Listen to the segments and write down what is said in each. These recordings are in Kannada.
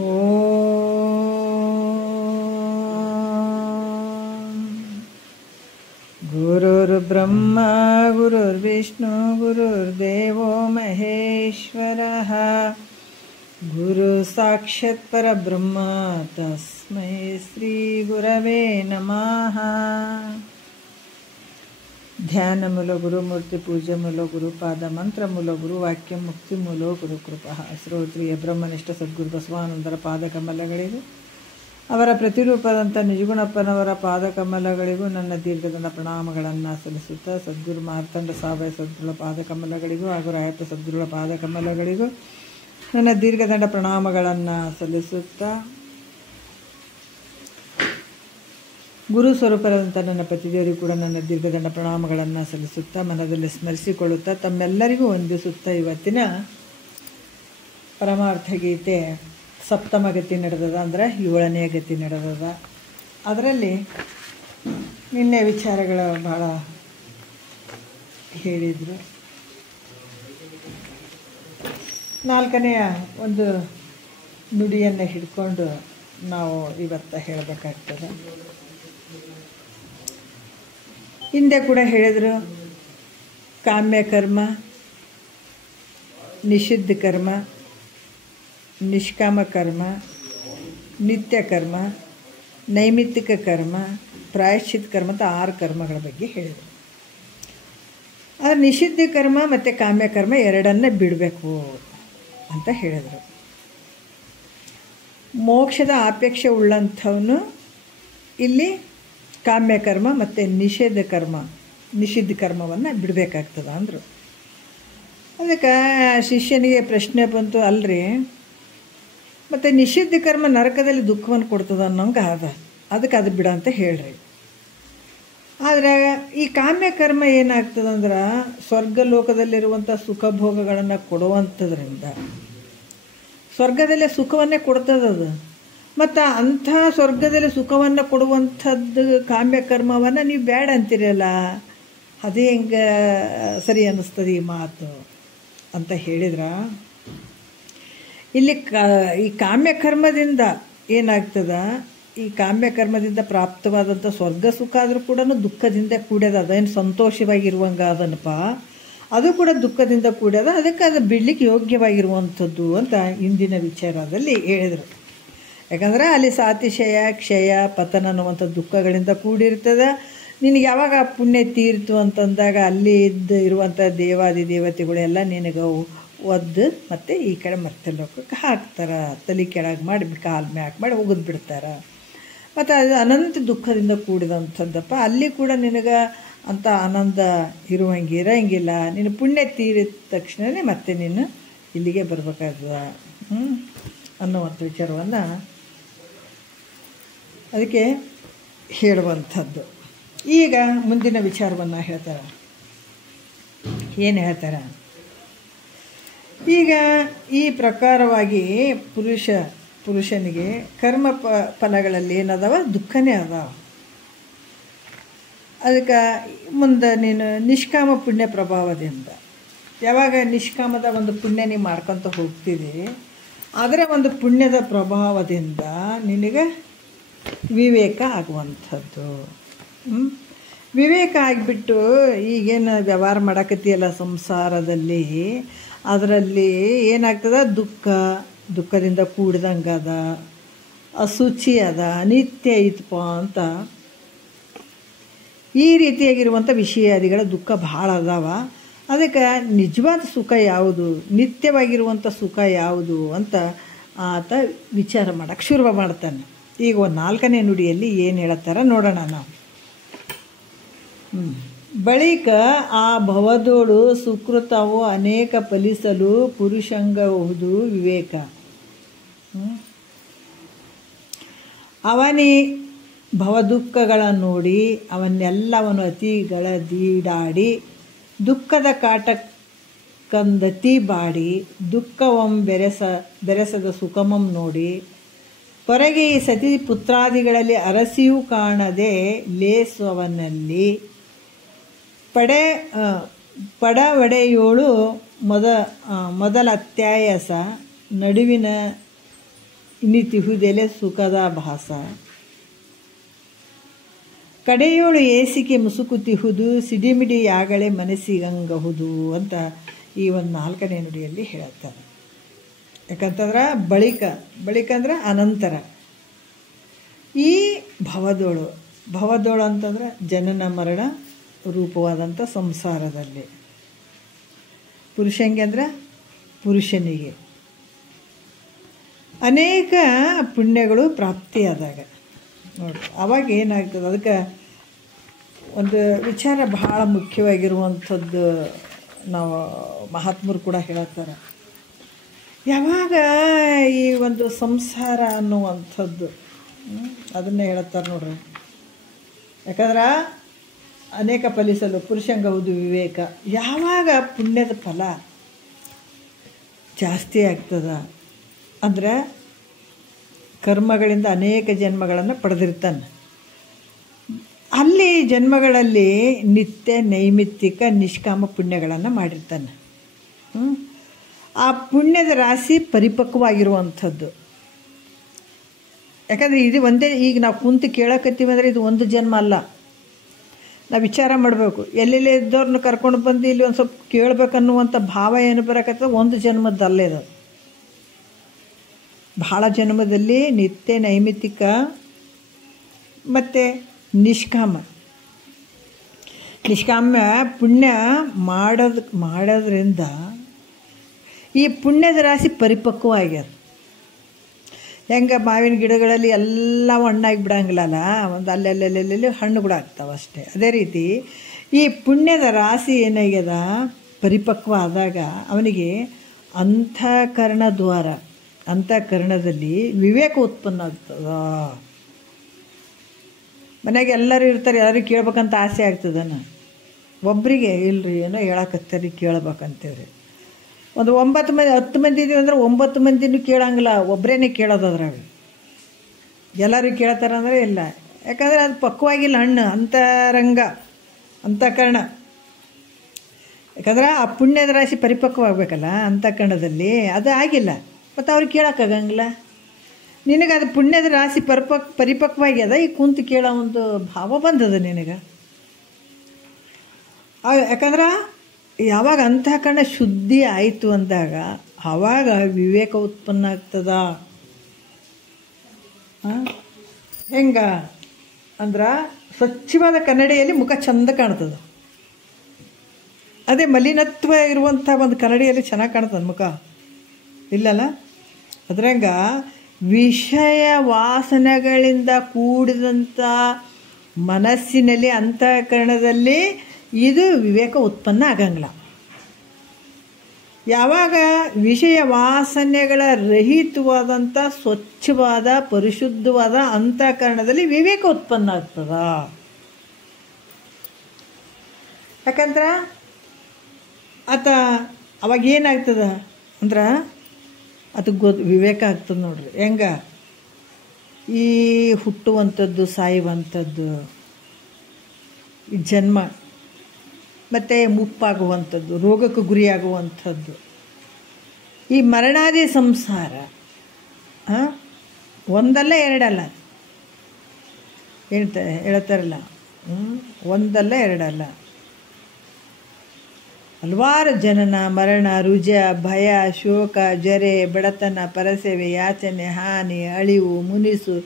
ಓಂ ಗುರುರ್ಬ್ರಹ್ಮ ಗುರುರ್ವಿಷ್ಣು ಗುರುರ್ದೇವೋ ಮಹೇಶ್ವರಃ ಗುರು ಸಾಕ್ಷಾತ್ ಪರಬ್ರಹ್ಮ ತಸ್ಮೈ ಶ್ರೀ ಗುರವೇ ನಮಃ. ಧ್ಯಾನ ಮೂಲ ಗುರುಮೂರ್ತಿ ಪೂಜೆ ಮೂಲ ಗುರುಪಾದ ಮಂತ್ರ ಮೂಲ ಗುರುವಾಕ್ಯ ಮುಕ್ತಿ ಮೂಲ ಗುರುಕೃಪಃ. ಶ್ರೋತ್ರಿಯ ಬ್ರಹ್ಮನಿಷ್ಠ ಸದ್ಗುರು ಬಸವಾನಂದರ ಪಾದಕಮಲಗಳಿಗೂ ಅವರ ಪ್ರತಿರೂಪದಂಥ ನಿಜಗುಣಪ್ಪನವರ ಪಾದಕಮಲಗಳಿಗೂ ನನ್ನ ದೀರ್ಘದಂಡ ಪ್ರಣಾಮಗಳನ್ನು ಸಲ್ಲಿಸುತ್ತಾ, ಸದ್ಗುರು ಮಾರ್ತಂಡ ಸಾವಯ ಸದ್ಗುರುಗಳ ಪಾದಕಮಲಗಳಿಗೂ ಹಾಗೂ ರಾಯಪ್ಪ ಸದ್ಗುರುಗಳ ಪಾದಕಮಲಗಳಿಗೂ ನನ್ನ ದೀರ್ಘದಂಡ ಪ್ರಣಾಮಗಳನ್ನು ಸಲ್ಲಿಸುತ್ತಾ, ಗುರು ಸ್ವರೂಪರಂಥ ನನ್ನ ಪತಿದೇವರಿಗೂ ಕೂಡ ನನ್ನ ದೀರ್ಘದಂಡ ಪ್ರಣಾಮಗಳನ್ನು ಸಲ್ಲಿಸುತ್ತಾ, ಮನದಲ್ಲಿ ಸ್ಮರಿಸಿಕೊಳ್ಳುತ್ತಾ, ತಮ್ಮೆಲ್ಲರಿಗೂ ವಂದಿಸುತ್ತಾ, ಇವತ್ತಿನ ಪರಮಾರ್ಥ ಗೀತೆ ಸಪ್ತಮ ಗತಿ ನಡೆದದ, ಅಂದರೆ 7ನೇ ಗತಿ ನಡೆದದ. ಅದರಲ್ಲಿ ನಿನ್ನೆ ವಿಚಾರಗಳು ಭಾಳ ಹೇಳಿದರು. 4ನೆಯ ಒಂದು ನುಡಿಯನ್ನು ಹಿಡ್ಕೊಂಡು ನಾವು ಇವತ್ತು ಹೇಳಬೇಕಾಗ್ತದೆ. ಹಿಂದೆ ಕೂಡ ಹೇಳಿದರು, ಕಾಮ್ಯ ಕರ್ಮ, ನಿಷಿದ್ಧ ಕರ್ಮ, ನಿಷ್ಕಾಮ ಕರ್ಮ, ನಿತ್ಯ ಕರ್ಮ, ನೈಮಿತ್ತಿಕ ಕರ್ಮ, ಪ್ರಾಯಶ್ಚಿತ್ ಕರ್ಮ ಅಂತ 6 ಕರ್ಮಗಳ ಬಗ್ಗೆ ಹೇಳಿದರು. ಆದರೆ ನಿಷಿದ್ಧ ಕರ್ಮ ಮತ್ತು ಕಾಮ್ಯ ಕರ್ಮ ಎರಡನ್ನೇ ಬಿಡಬೇಕು ಅಂತ ಹೇಳಿದರು. ಮೋಕ್ಷದ ಅಪೇಕ್ಷೆ ಉಳ್ಳಂಥವನು ಇಲ್ಲಿ ಕಾಮ್ಯ ಕರ್ಮ ಮತ್ತು ನಿಷಿದ್ಧ ಕರ್ಮವನ್ನು ಬಿಡಬೇಕಾಗ್ತದ ಅಂದರು. ಅದಕ್ಕೆ ಶಿಷ್ಯನಿಗೆ ಪ್ರಶ್ನೆ ಬಂತು, ಅಲ್ರಿ ಮತ್ತು ನಿಷಿದ್ಧ ಕರ್ಮ ನರಕದಲ್ಲಿ ದುಃಖವನ್ನು ಕೊಡ್ತದ ಅನ್ನೋಂಗೆ ಅದಕ್ಕೆ ಅದು ಬಿಡ ಅಂತ ಹೇಳ್ರಿ. ಆದರೆ ಈ ಕಾಮ್ಯ ಕರ್ಮ ಏನಾಗ್ತದಂದ್ರೆ ಸ್ವರ್ಗ ಲೋಕದಲ್ಲಿರುವಂಥ ಸುಖ ಭೋಗಗಳನ್ನು ಕೊಡುವಂಥದ್ರಿಂದ ಸ್ವರ್ಗದಲ್ಲೇ ಸುಖವನ್ನೇ ಕೊಡ್ತದದು. ಮತ್ತು ಅಂಥ ಸ್ವರ್ಗದಲ್ಲಿ ಸುಖವನ್ನು ಕೊಡುವಂಥದ್ದು ಕಾಮ್ಯ ಕರ್ಮವನ್ನು ನೀವು ಬೇಡ ಅಂತೀರಲ್ಲ, ಅದೇ ಹೆಂಗೆ ಸರಿ ಅನ್ನಿಸ್ತದೆ ಈ ಮಾತು ಅಂತ ಹೇಳಿದ್ರ. ಇಲ್ಲಿ ಈ ಕಾಮ್ಯ ಕರ್ಮದಿಂದ ಏನಾಗ್ತದ, ಈ ಕಾಮ್ಯ ಕರ್ಮದಿಂದ ಪ್ರಾಪ್ತವಾದಂಥ ಸ್ವರ್ಗ ಸುಖ ಆದರೂ ಕೂಡ ದುಃಖದಿಂದ ಕೂಡ್ಯದ. ಅದೇನು ಸಂತೋಷವಾಗಿರುವಂಗೆ ಅದನಪ್ಪ, ಅದು ಕೂಡ ದುಃಖದಿಂದ ಕೂಡ್ಯದ. ಅದಕ್ಕೆ ಅದು ಬಿಡಲಿಕ್ಕೆ ಯೋಗ್ಯವಾಗಿರುವಂಥದ್ದು ಅಂತ ಇಂದಿನ ವಿಚಾರದಲ್ಲಿ ಹೇಳಿದರು. ಯಾಕಂದರೆ ಅಲ್ಲಿ ಸಾತಿಶಯ, ಕ್ಷಯ, ಪತನ ಅನ್ನುವಂಥ ದುಃಖಗಳಿಂದ ಕೂಡಿರ್ತದೆ. ನಿನಗೆ ಯಾವಾಗ ಪುಣ್ಯ ತೀರ್ತು ಅಂತಂದಾಗ ಅಲ್ಲಿ ಇರುವಂಥ ದೇವಾದಿ ದೇವತೆಗಳೆಲ್ಲ ನಿನಗೆ ಒದ್ದು ಮತ್ತು ಈ ಕಡೆ ಮರ್ತಲೋಕಕ್ಕೆ ಹಾಕ್ತಾರೆ, ತಲೆ ಕೆಳಗೆ ಮಾಡಿ ಕಾಲು ಮ್ಯಾಕ್ ಮಾಡಿ ಒಗೆದು ಬಿಡ್ತಾರೆ. ಮತ್ತು ಅದು ಅನಂತ ದುಃಖದಿಂದ ಕೂಡಿದಂಥದ್ದಪ್ಪ. ಅಲ್ಲಿ ಕೂಡ ನಿನಗೆ ಅಂಥ ಆನಂದ ಇರಂಗಿಲ್ಲ. ನೀನು ಪುಣ್ಯ ತೀರಿದ ತಕ್ಷಣವೇ ಮತ್ತೆ ನೀನು ಇಲ್ಲಿಗೆ ಬರಬೇಕಾಗ್ತದ ಅನ್ನುವಂಥ ವಿಚಾರವನ್ನು ಅದಕ್ಕೆ ಹೇಳುವಂಥದ್ದು. ಈಗ ಮುಂದಿನ ವಿಚಾರವನ್ನು ಹೇಳ್ತಾರೆ. ಏನು ಹೇಳ್ತಾರೆ? ಈಗ ಈ ಪ್ರಕಾರವಾಗಿ ಪುರುಷನಿಗೆ ಕರ್ಮ ಫಲಗಳಲ್ಲಿ ಏನದಾವ, ದುಃಖನೇ ಅದಾವ. ಅದಕ್ಕೆ ಮುಂದೆ ನೀನು ನಿಷ್ಕಾಮ ಪುಣ್ಯ ಪ್ರಭಾವದಿಂದ ಯಾವಾಗ ನಿಷ್ಕಾಮದ ಒಂದು ಪುಣ್ಯ ನೀವು ಮಾಡ್ಕೊತ ಹೋಗ್ತೀರಿ, ಆದರೆ ಒಂದು ಪುಣ್ಯದ ಪ್ರಭಾವದಿಂದ ನಿನಗೆ ವಿವೇಕ ಆಗುವಂಥದ್ದು. ವಿವೇಕ ಆಗಿಬಿಟ್ಟು ಈಗೇನು ವ್ಯವಹಾರ ಮಾಡಕತ್ತೀಯಲ್ಲ ಸಂಸಾರದಲ್ಲಿ, ಅದರಲ್ಲಿ ಏನಾಗ್ತದ, ದುಃಖದಿಂದ ಕೂಡಿದಂಗೆ ಅಶುಚಿ ಅನಿತ್ಯ ಐತಪ್ಪ ಅಂತ ಈ ರೀತಿಯಾಗಿರುವಂಥ ವಿಷಯಾದಿಗಳ ದುಃಖ ಭಾಳ ಅದಾವ. ಅದಕ್ಕೆ ನಿಜವಾದ ಸುಖ ಯಾವುದು, ನಿತ್ಯವಾಗಿರುವಂಥ ಸುಖ ಯಾವುದು ಅಂತ ಆತ ವಿಚಾರ ಮಾಡೋಕ್ಕೆ ಶುರು ಮಾಡ್ತಾನೆ. ಈಗ ಒಂದು 4ನೇ ನುಡಿಯಲ್ಲಿ ಏನು ಹೇಳ್ತಾರ ನೋಡೋಣ ನಾವು. ಬಳಿಕ ಆ ಭವದೋಳು ಸುಕೃತವು ಅನೇಕ ಫಲಿಸಲು ಪುರುಷಂಗಬಹುದು ವಿವೇಕ. ಅವನಿ ಭವದುಃಖಗಳ ನೋಡಿ ಅವನ್ನೆಲ್ಲವನು ಅತಿಗಳದೀಡಾಡಿ ದುಃಖದ ಕಾಟಕ್ಕಂದತಿ ಬಾಡಿ ದುಃಖವಂ ಬೆರೆಸದ ಸುಖಮಂ ನೋಡಿ ಹೊರಗೆ ಈ ಸತಿ ಪುತ್ರಾದಿಗಳಲ್ಲಿ ಅರಸಿಯೂ ಕಾಣದೆ ಲೇಸುವನಲ್ಲಿ ಪಡವಡೆಯೋಳು ಮೊದಲ ಅತ್ಯಾಯಸ ನಡುವಿನ ಇನ್ನಿತಿಹುದೆಲೆ ಸುಖದ ಭಾಸ, ಕಡೆಯೋಳು ಏಸಿಕೆ ಮುಸುಕುತಿಹುದು, ಸಿಡಿಮಿಡಿ ಯಾಗಳೆ ಮನಸ್ಸಿಗಂಗಹುದು ಅಂತ ಈ ಒಂದು 4ನೇ ನುಡಿಯಲ್ಲಿ ಹೇಳ್ತಾರೆ. ಯಾಕಂತಂದ್ರೆ ಬಳಿಕ ಅಂದ್ರೆ ಅನಂತರ ಈ ಭವದೋಳು ಅಂತಂದ್ರೆ ಜನನ ಮರಣ ರೂಪವಾದಂಥ ಸಂಸಾರದಲ್ಲಿ, ಪುರುಷಂಗೆ ಅಂದ್ರೆ ಪುರುಷನಿಗೆ ಅನೇಕ ಪುಣ್ಯಗಳು ಪ್ರಾಪ್ತಿಯಾದಾಗ ನೋಡ್ರಿ ಅವಾಗ ಏನಾಗ್ತದೆ. ಅದಕ್ಕೆ ಒಂದು ವಿಚಾರ ಬಹಳ ಮುಖ್ಯವಾಗಿರುವಂಥದ್ದು ನಾವು ಮಹಾತ್ಮರು ಕೂಡ ಹೇಳ್ತಾರೆ. ಯಾವಾಗ ಈ ಒಂದು ಸಂಸಾರ ಅನ್ನುವಂಥದ್ದು ಅದನ್ನೇ ಹೇಳ್ತಾರೆ ನೋಡ್ರಿ. ಯಾಕಂದ್ರೆ ಅನೇಕ ಫಲಿಸಲು ಪುರುಷಂಗವುದು ವಿವೇಕ. ಯಾವಾಗ ಪುಣ್ಯದ ಫಲ ಜಾಸ್ತಿ ಆಗ್ತದ ಅಂದರೆ ಕರ್ಮಗಳಿಂದ ಅನೇಕ ಜನ್ಮಗಳನ್ನು ಪಡೆದಿರ್ತಾನೆ. ಅಲ್ಲಿ ಜನ್ಮಗಳಲ್ಲಿ ನಿತ್ಯ ನೈಮಿತ್ತಿಕ ನಿಷ್ಕಾಮ ಪುಣ್ಯಗಳನ್ನು ಮಾಡಿರ್ತಾನೆ. ಆ ಪುಣ್ಯದ ರಾಶಿ ಪರಿಪಕ್ವವಾಗಿರುವಂಥದ್ದು. ಯಾಕಂದರೆ ಇದು ಒಂದೇ, ಈಗ ನಾವು ಕುಂತು ಕೇಳಕತ್ತೀವಿ ಅಂದರೆ ಇದು ಒಂದು ಜನ್ಮ ಅಲ್ಲ. ನಾವು ವಿಚಾರ ಮಾಡಬೇಕು. ಎಲ್ಲೆಲ್ಲೇ ಇದ್ದವ್ರನ್ನ ಕರ್ಕೊಂಡು ಬಂದು ಇಲ್ಲಿ ಒಂದು ಸ್ವಲ್ಪ ಕೇಳಬೇಕನ್ನುವಂಥ ಭಾವ ಏನು ಬರೋಕತ್ತದ, ಒಂದು ಜನ್ಮದ್ದಲ್ಲೇ ಇದು. ಬಹಳ ಜನ್ಮದಲ್ಲಿ ನಿತ್ಯ ನೈಮಿತ್ತಿಕ ಮತ್ತು ನಿಷ್ಕಾಮ ಪುಣ್ಯ ಮಾಡೋದ್ರಿಂದ ಈ ಪುಣ್ಯದ ರಾಶಿ ಪರಿಪಕ್ವ ಆಗ್ಯದ. ಹೆಂಗೆ ಮಾವಿನ ಗಿಡಗಳಲ್ಲಿ ಎಲ್ಲವೂ ಹಣ್ಣಾಗಿ ಬಿಡಂಗಿಲ್ಲಲ್ಲ, ಒಂದು ಅಲ್ಲೆಲ್ಲೆಲ್ಲೆಲ್ಲಿ ಹಣ್ಣುಗಳು ಆಗ್ತಾವೆ ಅಷ್ಟೇ. ಅದೇ ರೀತಿ ಈ ಪುಣ್ಯದ ರಾಶಿ ಏನಾಗ್ಯದ ಪರಿಪಕ್ವ ಆದಾಗ ಅವನಿಗೆ ಅಂತಃಕರಣದಲ್ಲಿ ವಿವೇಕ ಉತ್ಪನ್ನ ಆಗ್ತದ. ಮನೆಗೆ ಎಲ್ಲರೂ ಇರ್ತಾರೆ, ಎಲ್ಲರೂ ಕೇಳ್ಬೇಕಂತ ಆಸೆ ಆಗ್ತದನ. ಒಬ್ಬರಿಗೆ ಇಲ್ರಿ ಏನೋ ಹೇಳಕತ್ತಾರೆ ಕೇಳ್ಬೇಕಂತೇವ್ರಿ. ಒಂದು 9 ಮಂದಿ 10 ಮಂದಿ ಇದೀವಿ ಅಂದ್ರೆ 9 ಮಂದಿನೂ ಕೇಳಂಗಿಲ್ಲ, ಒಬ್ಬರೇನೆ ಕೇಳೋದದ್ರಾಗ. ಎಲ್ಲರೂ ಕೇಳ್ತಾರೆ ಅಂದರೆ ಇಲ್ಲ. ಯಾಕಂದರೆ ಅದು ಪಕ್ವಾಗಿಲ್ಲ ಹಣ್ಣು, ಅಂತಃಕರಣ. ಯಾಕಂದ್ರೆ ಆ ಪುಣ್ಯದ ರಾಶಿ ಪರಿಪಕ್ವವಾಗಬೇಕಲ್ಲ ಅಂತಃಕರಣದಲ್ಲಿ, ಅದು ಆಗಿಲ್ಲ. ಮತ್ತು ಅವ್ರಿಗೆ ಕೇಳೋಕ್ಕಾಗಂಗಿಲ್ಲ. ನಿನಗೆ ಅದು ಪುಣ್ಯದ ರಾಶಿ ಪರಿಪಕ್ವಾಗ್ಯದ, ಈ ಕುಂತು ಕೇಳೋ ಒಂದು ಭಾವ ಬಂದದ ನಿನಗೆ. ಯಾಕಂದ್ರೆ ಯಾವಾಗ ಅಂತಃಕರಣ ಶುದ್ಧಿ ಆಯಿತು ಅಂದಾಗ ಆವಾಗ ವಿವೇಕ ಉತ್ಪನ್ನ ಆಗ್ತದ. ಹೆಂಗೆ ಅಂದ್ರೆ ಸ್ವಚ್ಛವಾದ ಕನ್ನಡಿಯಲ್ಲಿ ಮುಖ ಚಂದ ಕಾಣ್ತದೆ. ಅದೇ ಮಲಿನತ್ವ ಇರುವಂಥ ಒಂದು ಕನ್ನಡಿಯಲ್ಲಿ ಚೆನ್ನಾಗಿ ಕಾಣ್ತದೆ ಮುಖ, ಇಲ್ಲಲ್ಲ? ಅದ್ರಂಗ ವಿಷಯ ವಾಸನೆಗಳಿಂದ ಕೂಡಿದಂಥ ಮನಸ್ಸಿನಲ್ಲಿ ಅಂತಃಕರಣದಲ್ಲಿ ಇದು ವಿವೇಕ ಉತ್ಪನ್ನ ಆಗಂಗಿಲ್ಲ. ಯಾವಾಗ ವಿಷಯ ವಾಸನೆಗಳ ರಹಿತವಾದಂಥ ಸ್ವಚ್ಛವಾದ ಪರಿಶುದ್ಧವಾದ ಅಂತಃಕರಣದಲ್ಲಿ ವಿವೇಕ ಉತ್ಪನ್ನ ಆಗ್ತದ. ಯಾಕಂದ್ರೆ ಅವಾಗ ಏನಾಗ್ತದ ಅಂದ್ರೆ ಅದು ವಿವೇಕ ಆಗ್ತದೆ ನೋಡ್ರಿ. ಹೆಂಗ ಈ ಹುಟ್ಟುವಂಥದ್ದು ಸಾಯುವಂಥದ್ದು, ಈ ಜನ್ಮ ಮತ್ತು ಮುಪ್ಪಾಗುವಂಥದ್ದು, ರೋಗಕ್ಕೆ ಗುರಿಯಾಗುವಂಥದ್ದು, ಈ ಮರಣಾದಿ ಸಂಸಾರ ಒಂದಲ್ಲ ಎರಡಲ್ಲ ಹೇಳ್ತಾರಲ್ಲ, ಒಂದಲ್ಲ ಎರಡಲ್ಲ, ಹಲವಾರು ಜನನ ಮರಣ, ರುಜ, ಭಯ, ಶೋಕ, ಜರೆ, ಬಡತನ, ಪರಸೇವೆ, ಯಾಚನೆ, ಹಾನಿ, ಅಳಿವು, ಮುನಿಸು,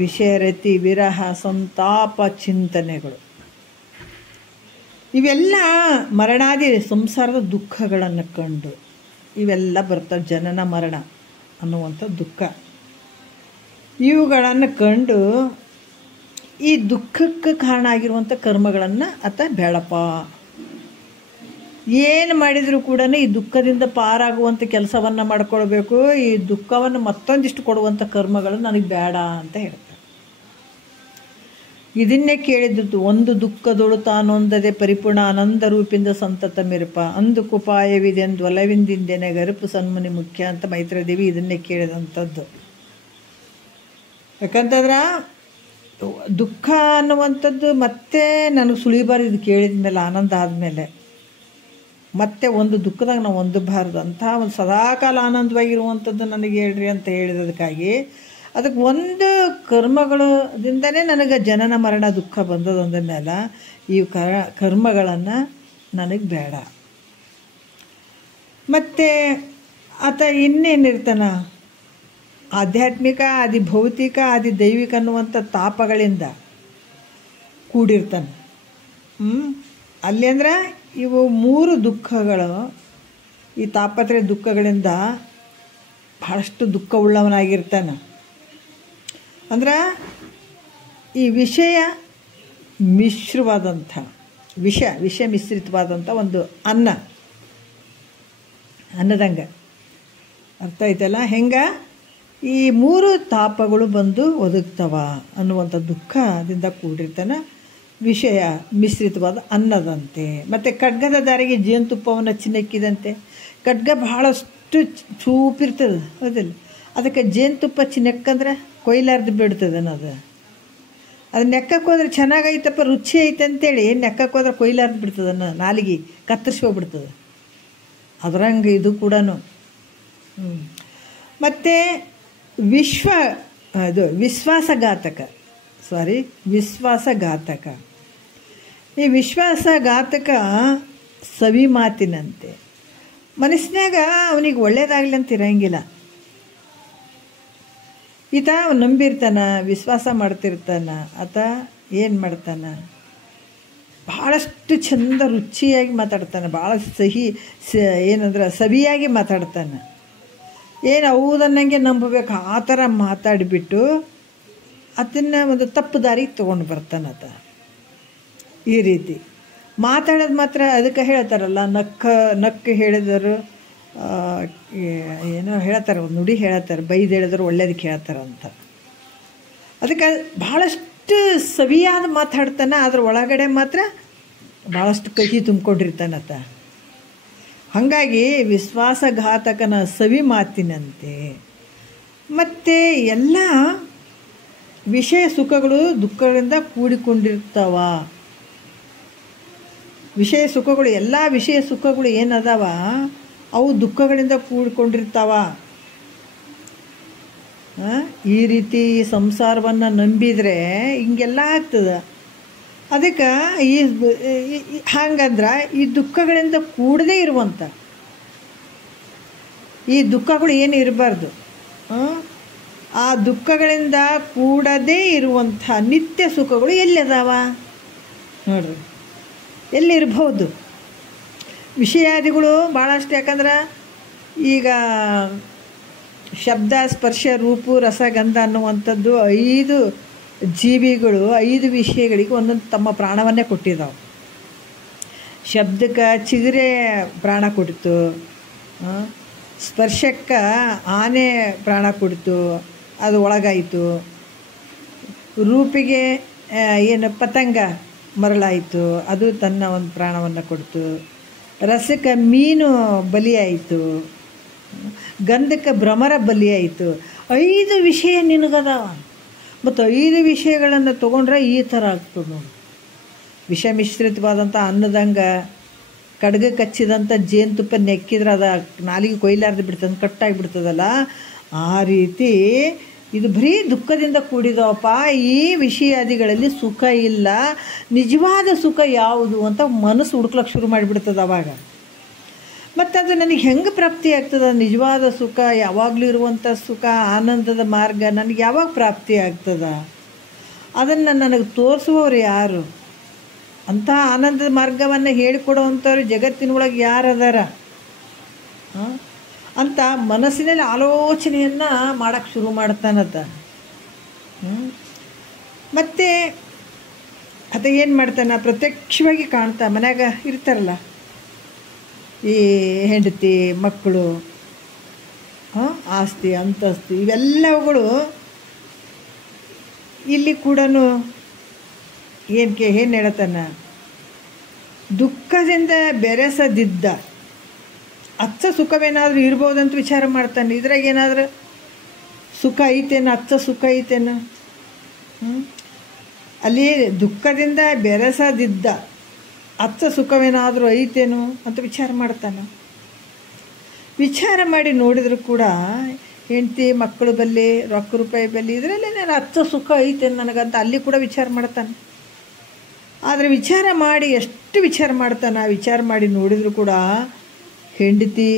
ವಿಷಯರತಿ, ವಿರಹ, ಸಂತಾಪ ಚಿಂತನೆಗಳು, ಇವೆಲ್ಲ ಮರಣಾದಿ ಸಂಸಾರದ ದುಃಖಗಳನ್ನು ಕಂಡು ಇವೆಲ್ಲ ಬರ್ತವೆ. ಜನನ ಮರಣ ಅನ್ನುವಂಥ ದುಃಖ ಇವುಗಳನ್ನು ಕಂಡು ಈ ದುಃಖಕ್ಕೆ ಕಾರಣ ಆಗಿರುವಂಥ ಕರ್ಮಗಳನ್ನು ಬೇಡಪ್ಪ, ಏನು ಮಾಡಿದರೂ ಕೂಡ ಈ ದುಃಖದಿಂದ ಪಾರಾಗುವಂಥ ಕೆಲಸವನ್ನು ಮಾಡ್ಕೊಳ್ಬೇಕು, ಈ ದುಃಖವನ್ನು ಮತ್ತೊಂದಿಷ್ಟು ಕೊಡುವಂಥ ಕರ್ಮಗಳು ನನಗೆ ಬೇಡ ಅಂತ ಹೇಳ್ತಾರೆ. ಇದನ್ನೇ ಕೇಳಿದ್ದು, ಒಂದು ದುಃಖದೊಳು ತಾನೊಂದದೆ ಪರಿಪೂರ್ಣ ಆನಂದ ರೂಪಿಂದ ಸಂತತ ಮಿರಪ ಅಂದುಕುಪಾಯವಿದೆಂದು ಒಲವಿಂದಿಂದೆನೆ ಗರುಪು ಸನ್ಮುನಿ ಮುಖ್ಯ ಅಂತ ಮೈತ್ರೇದೇವಿ ಇದನ್ನೇ ಕೇಳಿದಂಥದ್ದು. ಯಾಕಂತಂದ್ರೆ ದುಃಖ ಅನ್ನುವಂಥದ್ದು ಮತ್ತೆ ನನಗೆ ಸುಳಿಬಾರ್ದು ಇದು ಕೇಳಿದ ಮೇಲೆ, ಆನಂದ ಆದಮೇಲೆ. ಮತ್ತೆ ಒಂದು ದುಃಖದಾಗ ನಾವು ಹೊಂದಬಾರ್ದು ಅಂತ ಒಂದು ಸದಾಕಾಲ ಆನಂದವಾಗಿರುವಂಥದ್ದು ನನಗೆ ಹೇಳ್ರಿ ಅಂತ ಹೇಳಿದಕ್ಕಾಗಿ ಅದಕ್ಕೆ ಒಂದು ಕರ್ಮಗಳಿಂದನೇ ನನಗೆ ಜನನ ಮರಣ ದುಃಖ ಬಂದದಂದ ಮೇಲೆ ಈ ಕರ್ಮಗಳನ್ನು ನನಗೆ ಬೇಡ. ಮತ್ತು ಆತ ಇನ್ನೇನಿರ್ತಾನ, ಆಧ್ಯಾತ್ಮಿಕ ಆದಿ ಭೌತಿಕ ಆದಿ ದೈವಿಕ ಅನ್ನುವಂಥ ತಾಪಗಳಿಂದ ಕೂಡಿರ್ತಾನೆ. ಅಲ್ಲಿ ಅಂದ್ರೆ ಇವು 3 ದುಃಖಗಳು, ಈ ತಾಪತ್ರೆ ದುಃಖಗಳಿಂದ ಬಹಳಷ್ಟು ದುಃಖ ಉಳ್ಳವನಾಗಿರ್ತಾನೆ. ಅಂದ್ರೆ ಈ ವಿಷಯ ಮಿಶ್ರವಾದಂಥ ವಿಷ ಮಿಶ್ರಿತವಾದಂಥ ಒಂದು ಅನ್ನದಂಗೆ ಅರ್ಥ ಐತಲ್ಲ. ಹೆಂಗೆ ಈ 3 ತಾಪಗಳು ಬಂದು ಒದಗ್ತವ ಅನ್ನುವಂಥ ದುಃಖದಿಂದ ಕೂಡಿರ್ತಾನೆ. ವಿಷಯ ಮಿಶ್ರಿತವಾದ ಅನ್ನದಂತೆ. ಮತ್ತು ಖಡ್ಗದ ದಾರಿಗೆ ಜೇನುತುಪ್ಪವನ್ನು ಚಿನ್ನಕ್ಕಿದಂತೆ. ಖಡ್ಗ ಬಹಳಷ್ಟು ಚೂಪಿರ್ತದೆ, ಹೌದಿಲ್ಲ? ಅದಕ್ಕೆ ಜೇನುತುಪ್ಪ ಚಿನ್ನಕ್ಕಂದ್ರೆ ಕೊಯ್ಲಾರ್ದು ಬಿಡ್ತದೆ ಅನ್ನೋದು. ಅದು ನೆಕ್ಕಕ್ಕೆ ಹೋದ್ರೆ ಚೆನ್ನಾಗೈತಪ್ಪ, ರುಚಿ ಐತೆ ಅಂತೇಳಿ ನೆಕ್ಕಕ್ಕೆ ಹೋದ್ರೆ ಕೊಯ್ಲಾರ್ದು ಬಿಡ್ತದೆ ಅನ್ನೋ, ನಾಲಿಗೆ ಕತ್ತರಿಸಿ ಹೋಗ್ಬಿಡ್ತದೆ. ಅದರಂಗೆ ಇದು ಕೂಡ. ಮತ್ತು ವಿಶ್ವಾಸಘಾತಕ. ಈ ವಿಶ್ವಾಸಘಾತಕ ಸವಿ ಮಾತಿನಂತೆ. ಮನಸ್ಸಿನಾಗ ಅವನಿಗೆ ಒಳ್ಳೇದಾಗಲಿ ಅಂತ ಇರೋಂಗಿಲ್ಲ. ಈತ ನಂಬಿರ್ತಾನ, ವಿಶ್ವಾಸ ಮಾಡ್ತಿರ್ತಾನ. ಆತ ಏನು ಮಾಡ್ತಾನೆ, ಭಾಳಷ್ಟು ಚಂದ ರುಚಿಯಾಗಿ ಮಾತಾಡ್ತಾನೆ, ಭಾಳ ಏನಂದ್ರೆ ಸವಿಯಾಗಿ ಮಾತಾಡ್ತಾನೆ. ಏನು ಹೌದನ್ನಂಗೆ ನಂಬಬೇಕು ಆ ಥರ ಮಾತಾಡಿಬಿಟ್ಟು ಅದನ್ನು ಒಂದು ತಪ್ಪು ದಾರಿಗೆ ತೊಗೊಂಡು ಬರ್ತಾನೆ ಆತ. ಈ ರೀತಿ ಮಾತಾಡೋದು ಮಾತ್ರ ಅದಕ್ಕೆ ಹೇಳ್ತಾರಲ್ಲ, ನಕ್ಕ ಹೇಳಿದರು ಏನೋ ಹೇಳ್ತಾರೆ, ಒಂದು ನುಡಿ ಹೇಳ್ತಾರೆ, ಬೈದು ಹೇಳಿದ್ರು ಒಳ್ಳೇದಕ್ಕೆ ಹೇಳ್ತಾರೆ ಅಂತ. ಅದಕ್ಕೆ ಭಾಳಷ್ಟು ಸವಿಯಾದ ಮಾತಾಡ್ತಾನೆ, ಅದ್ರ ಒಳಗಡೆ ಮಾತ್ರ ಭಾಳಷ್ಟು ಕಹಿ ತುಂಬಿಕೊಂಡಿರ್ತಾನತ್ತ. ಹಾಗಾಗಿ ವಿಶ್ವಾಸಘಾತಕನ ಸವಿ ಮಾತಿನಂತೆ. ಮತ್ತು ಎಲ್ಲ ವಿಷಯ ಸುಖಗಳು ದುಃಖಗಳಿಂದ ಕೂಡಿಕೊಂಡಿರ್ತಾವ. ಎಲ್ಲ ವಿಷಯ ಸುಖಗಳು ಏನದಾವ ಅವು ದುಃಖಗಳಿಂದ ಕೂಡಿಕೊಂಡಿರ್ತಾವ. ಈ ರೀತಿ ಸಂಸಾರವನ್ನು ನಂಬಿದರೆ ಹಿಂಗೆಲ್ಲ ಆಗ್ತದೆ. ಅದಕ್ಕೆ ಹಂಗಂದ್ರೆ ಈ ದುಃಖಗಳಿಂದ ಕೂಡದೇ ಇರುವಂಥ ಈ ದುಃಖಗಳು ಏನು ಇರಬಾರ್ದು. ಆ ದುಃಖಗಳಿಂದ ಕೂಡದೇ ಇರುವಂಥ ನಿತ್ಯ ಸುಖಗಳು ಎಲ್ಲಿದಾವ ನೋಡ್ರಿ, ಎಲ್ಲಿರ್ಬೋದು. ವಿಷಯಾದಿಗಳು ಭಾಳಷ್ಟು. ಯಾಕಂದ್ರೆ ಈಗ ಶಬ್ದ ಸ್ಪರ್ಶ ರೂಪು ರಸಗಂಧ ಅನ್ನುವಂಥದ್ದು 5 ಜೀವಿಗಳು 5 ವಿಷಯಗಳಿಗೆ ಒಂದೊಂದು ತಮ್ಮ ಪ್ರಾಣವನ್ನೇ ಕೊಟ್ಟಿದ್ದಾವೆ. ಶಬ್ದಕ್ಕೆ ಚಿಗುರೆ ಪ್ರಾಣ ಕೊಡ್ತು, ಸ್ಪರ್ಶಕ್ಕೆ ಆನೆ ಪ್ರಾಣ ಕೊಡ್ತು, ಅದು ಒಳಗಾಯಿತು. ರೂಪಿಗೆ ಏನು ಪತಂಗ ಮರಳಾಯಿತು, ಅದು ತನ್ನ ಒಂದು ಪ್ರಾಣವನ್ನು ಕೊಡ್ತು. ರಸಕ್ಕೆ ಮೀನು ಬಲಿಯಾಯಿತು, ಗಂಧಕ್ಕೆ ಭ್ರಮರ ಬಲಿಯಾಯಿತು. 5 ವಿಷಯ ನಿನಗದಾವ. ಮತ್ತು 5 ವಿಷಯಗಳನ್ನು ತೊಗೊಂಡ್ರೆ ಈ ಥರ ಆಗ್ತದೆ ನೋಡಿ. ವಿಷ ಮಿಶ್ರಿತವಾದಂಥ ಅನ್ನದಂಗೆ ಕಡ್ಗೆ ಕಚ್ಚಿದಂಥ ಜೇನುತುಪ್ಪ ನೆಕ್ಕಿದ್ರೆ ಅದು ನಾಲಿಗೆ ಕೊಯ್ಲಾರ್ದು ಬಿಡ್ತದೆ, ಕಟ್ಟಾಗಿಬಿಡ್ತದಲ್ಲ. ಆ ರೀತಿ ಇದು ಬರೀ ದುಃಖದಿಂದ ಕೂಡಿದವಪ್ಪ. ಈ ವಿಷಯಾದಿಗಳಲ್ಲಿ ಸುಖ ಇಲ್ಲ. ನಿಜವಾದ ಸುಖ ಯಾವುದು ಅಂತ ಮನಸ್ಸು ಹುಡುಕ್ಲಕ್ಕೆ ಶುರು ಮಾಡಿಬಿಡ್ತದೆ ಅವಾಗ. ಮತ್ತು ಅದು ನನಗೆ ಹೆಂಗೆ ಪ್ರಾಪ್ತಿ ಆಗ್ತದೆ? ನಿಜವಾದ ಸುಖ, ಯಾವಾಗಲೂ ಇರುವಂಥ ಸುಖ, ಆನಂದದ ಮಾರ್ಗ ನನಗೆ ಯಾವಾಗ ಪ್ರಾಪ್ತಿ ಆಗ್ತದೆ? ಅದನ್ನು ನನಗೆ ತೋರಿಸುವವರು ಯಾರು? ಅಂಥ ಆನಂದದ ಮಾರ್ಗವನ್ನು ಹೇಳಿಕೊಡುವಂಥವ್ರು ಜಗತ್ತಿನೊಳಗೆ ಯಾರದಾರ ಅಂತ ಮನಸ್ಸಿನಲ್ಲಿ ಆಲೋಚನೆಯನ್ನು ಮಾಡೋಕ್ಕೆ ಶುರು ಮಾಡ್ತಾನತ್ತ. ಮತ್ತು ಆತ ಏನು ಮಾಡ್ತಾನೆ, ಪ್ರತ್ಯಕ್ಷವಾಗಿ ಕಾಣ್ತಾ ಮನ್ಯಾಗ ಇರ್ತಾರಲ್ಲ ಈ ಹೆಂಡತಿ ಮಕ್ಕಳು, ಆಸ್ತಿ ಅಂತಸ್ತು ಇವೆಲ್ಲವುಗಳು ಇಲ್ಲಿ ಕೂಡ ಏನು ಹೇಳ್ತಾನ, ದುಃಖದಿಂದ ಬೆರೆಸದಿದ್ದ ಅಚ್ಚ ಸುಖವೇನಾದರೂ ಇರ್ಬೋದಂತ ವಿಚಾರ ಮಾಡ್ತಾನೆ. ಇದ್ರಾಗ ಏನಾದರೂ ಸುಖ ಐತೇನು, ಅಚ್ಚ ಸುಖ ಐತೇನು? ಅಲ್ಲಿ ದುಃಖದಿಂದ ಬೆರೆಸದಿದ್ದ ಅತ್ತ ಸುಖವೇನಾದರೂ ಐತೇನೋ ಅಂತ ವಿಚಾರ ಮಾಡ್ತಾನೆ. ವಿಚಾರ ಮಾಡಿ ನೋಡಿದ್ರು ಕೂಡ ಹೆಂಡತಿ ಮಕ್ಕಳು ಬಲ್ಲಿ ರೊಕ್ಕ ರೂಪಾಯಿ ಬಲ್ಲಿ ಇದರಲ್ಲೇ ನಾನು ಅತ್ತ ಸುಖ ಐತೇನು ನನಗಂತ ಅಲ್ಲಿ ಕೂಡ ವಿಚಾರ ಮಾಡ್ತಾನೆ. ಆದರೆ ವಿಚಾರ ಮಾಡಿ ಎಷ್ಟು ವಿಚಾರ ಮಾಡ್ತಾನೆ, ವಿಚಾರ ಮಾಡಿ ನೋಡಿದ್ರು ಕೂಡ ಹೆಂಡತಿ